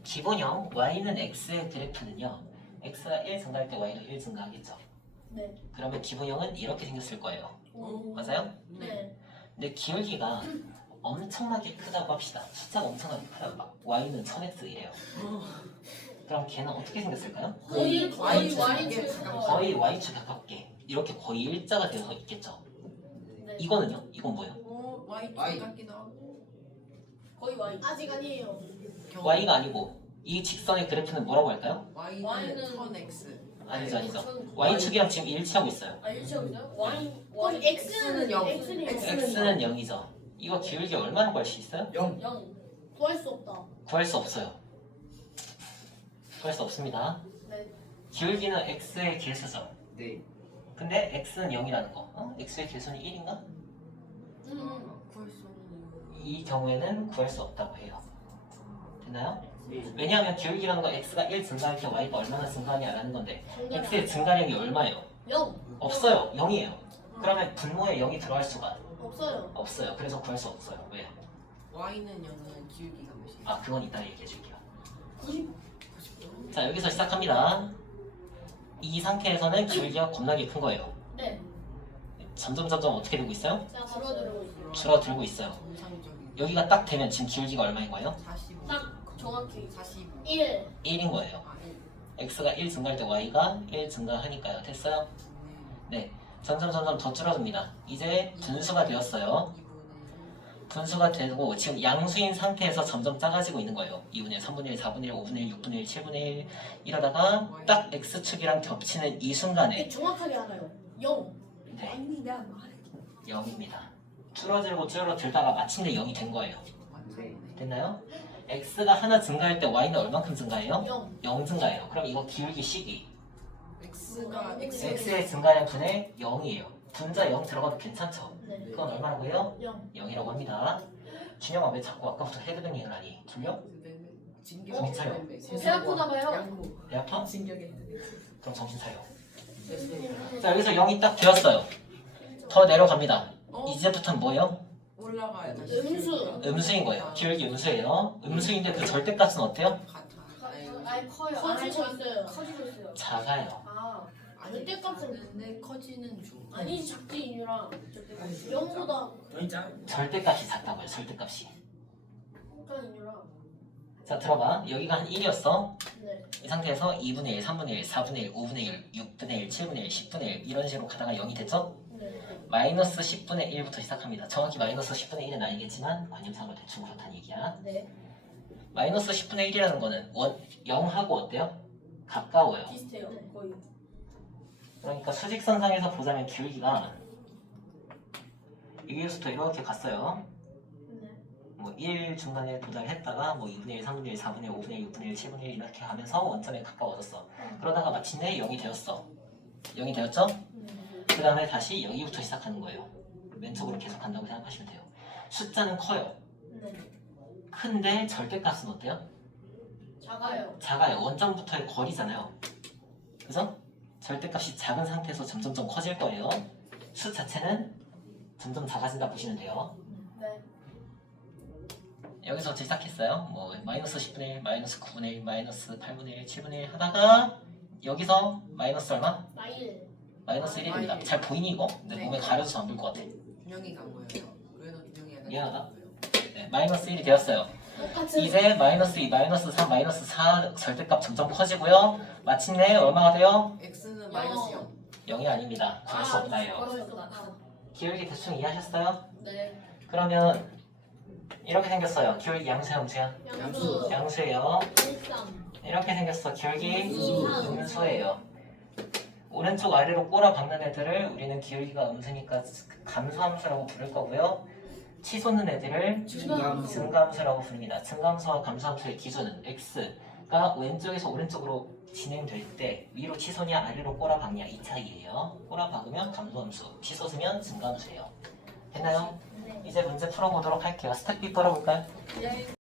기본형 y는 x의 그래프는요. x가 1 증가할 때 y도 1 증가하겠죠. 네. 그러면 기본형은 이렇게 생겼을 거예요. 오. 맞아요? 네. 근데 기울기가 엄청나게 크다고 합시다. 숫자가 엄청나게 크다고 막 y는 1000x 이래요. 그럼 걔는 어떻게 생겼을까요? 거의 Y축 Y축. 거의 y축 가깝게 이렇게 거의 일자가 되어서 있겠죠. 네. 이거는요? 이건 뭐예요? Y Y. 같기도 하고. 거의 Y. 아직 아니에요. y가 아니고 이 직선의 그래프는 뭐라고 할까요? Y는 Y는 1000x. 아니죠 아니죠. 저는 y축이랑 지금 일치하고 있어요. 아, 일치하고 있어요? Y. X는 0. X는 0. x는 0이죠. 이거 기울기 얼마나 구할 수 있어요? 0. 0. 구할 수 없다. 구할 수 없어요. 구할 수 없습니다. 네. 기울기는 x의 개수죠. 네. 근데 x는 0이라는 거. x의 개수는 1인가? 구할 수 없는. 이 경우에는 구할 수 없다고 해요. 됐나요? 네. 왜냐하면 기울기라는 거 x가 1 증가할 때 y가 얼마나 증가하냐라는 건데 정답이 x의 증가량이 얼마예요? 0. 없어요. 0이에요. 그러면 분모에 0이 들어갈 수가 없어요. 없어요. 그래서 구할 수 없어요. 왜요? Y는 0은 기울기가 몇이에요? 아 그건 이따 얘기해 줄게요. 90. 자 여기서 시작합니다. 이 상태에서는 기울기가 겁나게 큰 거예요. 네. 점점 어떻게 되고 있어요? 자, 줄어들고 있어요. 줄어들고 있어요. 정상적인. 여기가 딱 되면 지금 기울기가 얼마인 거예요? 45. 딱 정확히 45. 1. 1인 거예요. 아, 1. x가 1 증가할 때 y가 1 증가하니까요. 됐어요? 네. 점점 더 줄어듭니다. 이제 분수가 되었어요. 2분의 분수가 되고 지금 양수인 상태에서 점점 작아지고 있는 거예요. 2분의 1, 3분의 1, 4분의 1, 5분의 1, 6분의 1, 7분의 1 이러다가 딱 x축이랑 겹치는 이 순간에 정확하게 알아요. 0. 네, 아니 내가 말해. 0입니다. 줄어들다가 마침내 0이 된 거예요. 네. 됐나요? x가 하나 증가할 때 y는 얼만큼 증가해요? 0. 0 증가해요. 그럼 이거 기울기 식이 X가 x의 증가량 분의 0이에요. 분자 0 들어가도 괜찮죠? 네. 그건 얼마라고 해요? 0. 0이라고 합니다. 준영아 왜 자꾸 아까부터 헤드뱅잉을 하니? 졸려? 정신 차려. 배 아프나 봐요. 배 아파? 진격에. 그럼 정신 차려. 자 여기서 0이 딱 되었어요. 더 내려갑니다. 이제부터는 뭐예요? 올라가요. 음수. 음수인 거예요. 기울기 음수예요. 음수인데 그 절대값은 어때요? 같아. 아니 커요. 커지고 있어요. 커지고 있어요. 작아요. 아 아니 절대값은- 작은데 커지는 중. 아니 작지 인유랑 절대값 0보다 절대값이 작다고요. 절대값이. 그러니까 인유랑 자 들어봐. 여기가 한 1이었어. 네. 이 상태에서 2분의 1, 3분의 1, 4분의 1, 5분의 1, 6분의 1, 7분의 1, 10분의 1 이런 식으로 가다가 0이 됐죠? 네. 마이너스 10분의 1부터 시작합니다. 정확히 마이너스 10분의 1은 아니겠지만 관념상으로 대충 그렇다는 얘기야. 네. 마이너스 10분의 1이라는 거는 0하고 어때요? 가까워요. 비슷해요. 거의. 그러니까 수직선상에서 보자면 기울기가 여기서부터 이렇게 갔어요. 네. 뭐 1 중간에 도달했다가 뭐 2분의 1, 3분의 1, 4분의 1, 5분의 1, 6분의 1, 7분의 1 이렇게 가면서 원점에 가까워졌어. 그러다가 마침내 0이 되었어. 0이 되었죠? 그 다음에 다시 여기부터 시작하는 거예요. 왼쪽으로 계속 간다고 생각하시면 돼요. 숫자는 커요. 네. 큰데 절대값은 어때요? 작아요. 작아요. 원점부터의 거리잖아요. 그죠? 절대값이 작은 상태에서 점점점 커질 거예요. 수 자체는 점점 작아진다 보시면 돼요. 네. 여기서부터 시작했어요. 뭐 마이너스 10분의 1, 마이너스 9분의 1, 마이너스 8분의 1, 7분의 1 하다가 여기서 마이너스 얼마? 마일. 마이너스 1입니다. 마일. 잘 보이니 이거? 내 네. 몸에 가려져서 안 보일 것 같아. 균형이 간 거예요. 그래서 균형이 약간 미안하다. 간 거예요. 네, 마이너스 1이 되었어요. 똑같은. 이제 마이너스 2, 마이너스 3, 마이너스 4 절대값 점점 커지고요. 마침내 얼마가 돼요? x는 마이너스 0. 0이 아닙니다. 구할 수 없다예요. 그렇구나. 기울기 대충 이해하셨어요? 네. 그러면 이렇게 생겼어요. 기울기 양수야 음수야? 양수. 양수예요. 13. 이렇게 생겼어. 기울기 음수. 음수예요. 오른쪽 아래로 꼬라박는 애들을 우리는 기울기가 음수니까 감소함수라고 부를 거고요. 치솟는 애들을 증가함수. 증가함수라고 부릅니다. 증가함수와 감소함수의 기준은 x가 왼쪽에서 오른쪽으로 진행될 때 위로 치솟냐 아래로 꼬라박냐 이 차이예요. 꼬라박으면 감소함수, 치솟으면 증가함수예요. 됐나요? 네. 이제 문제 풀어보도록 할게요. 스텝 B 풀어볼까요? 네.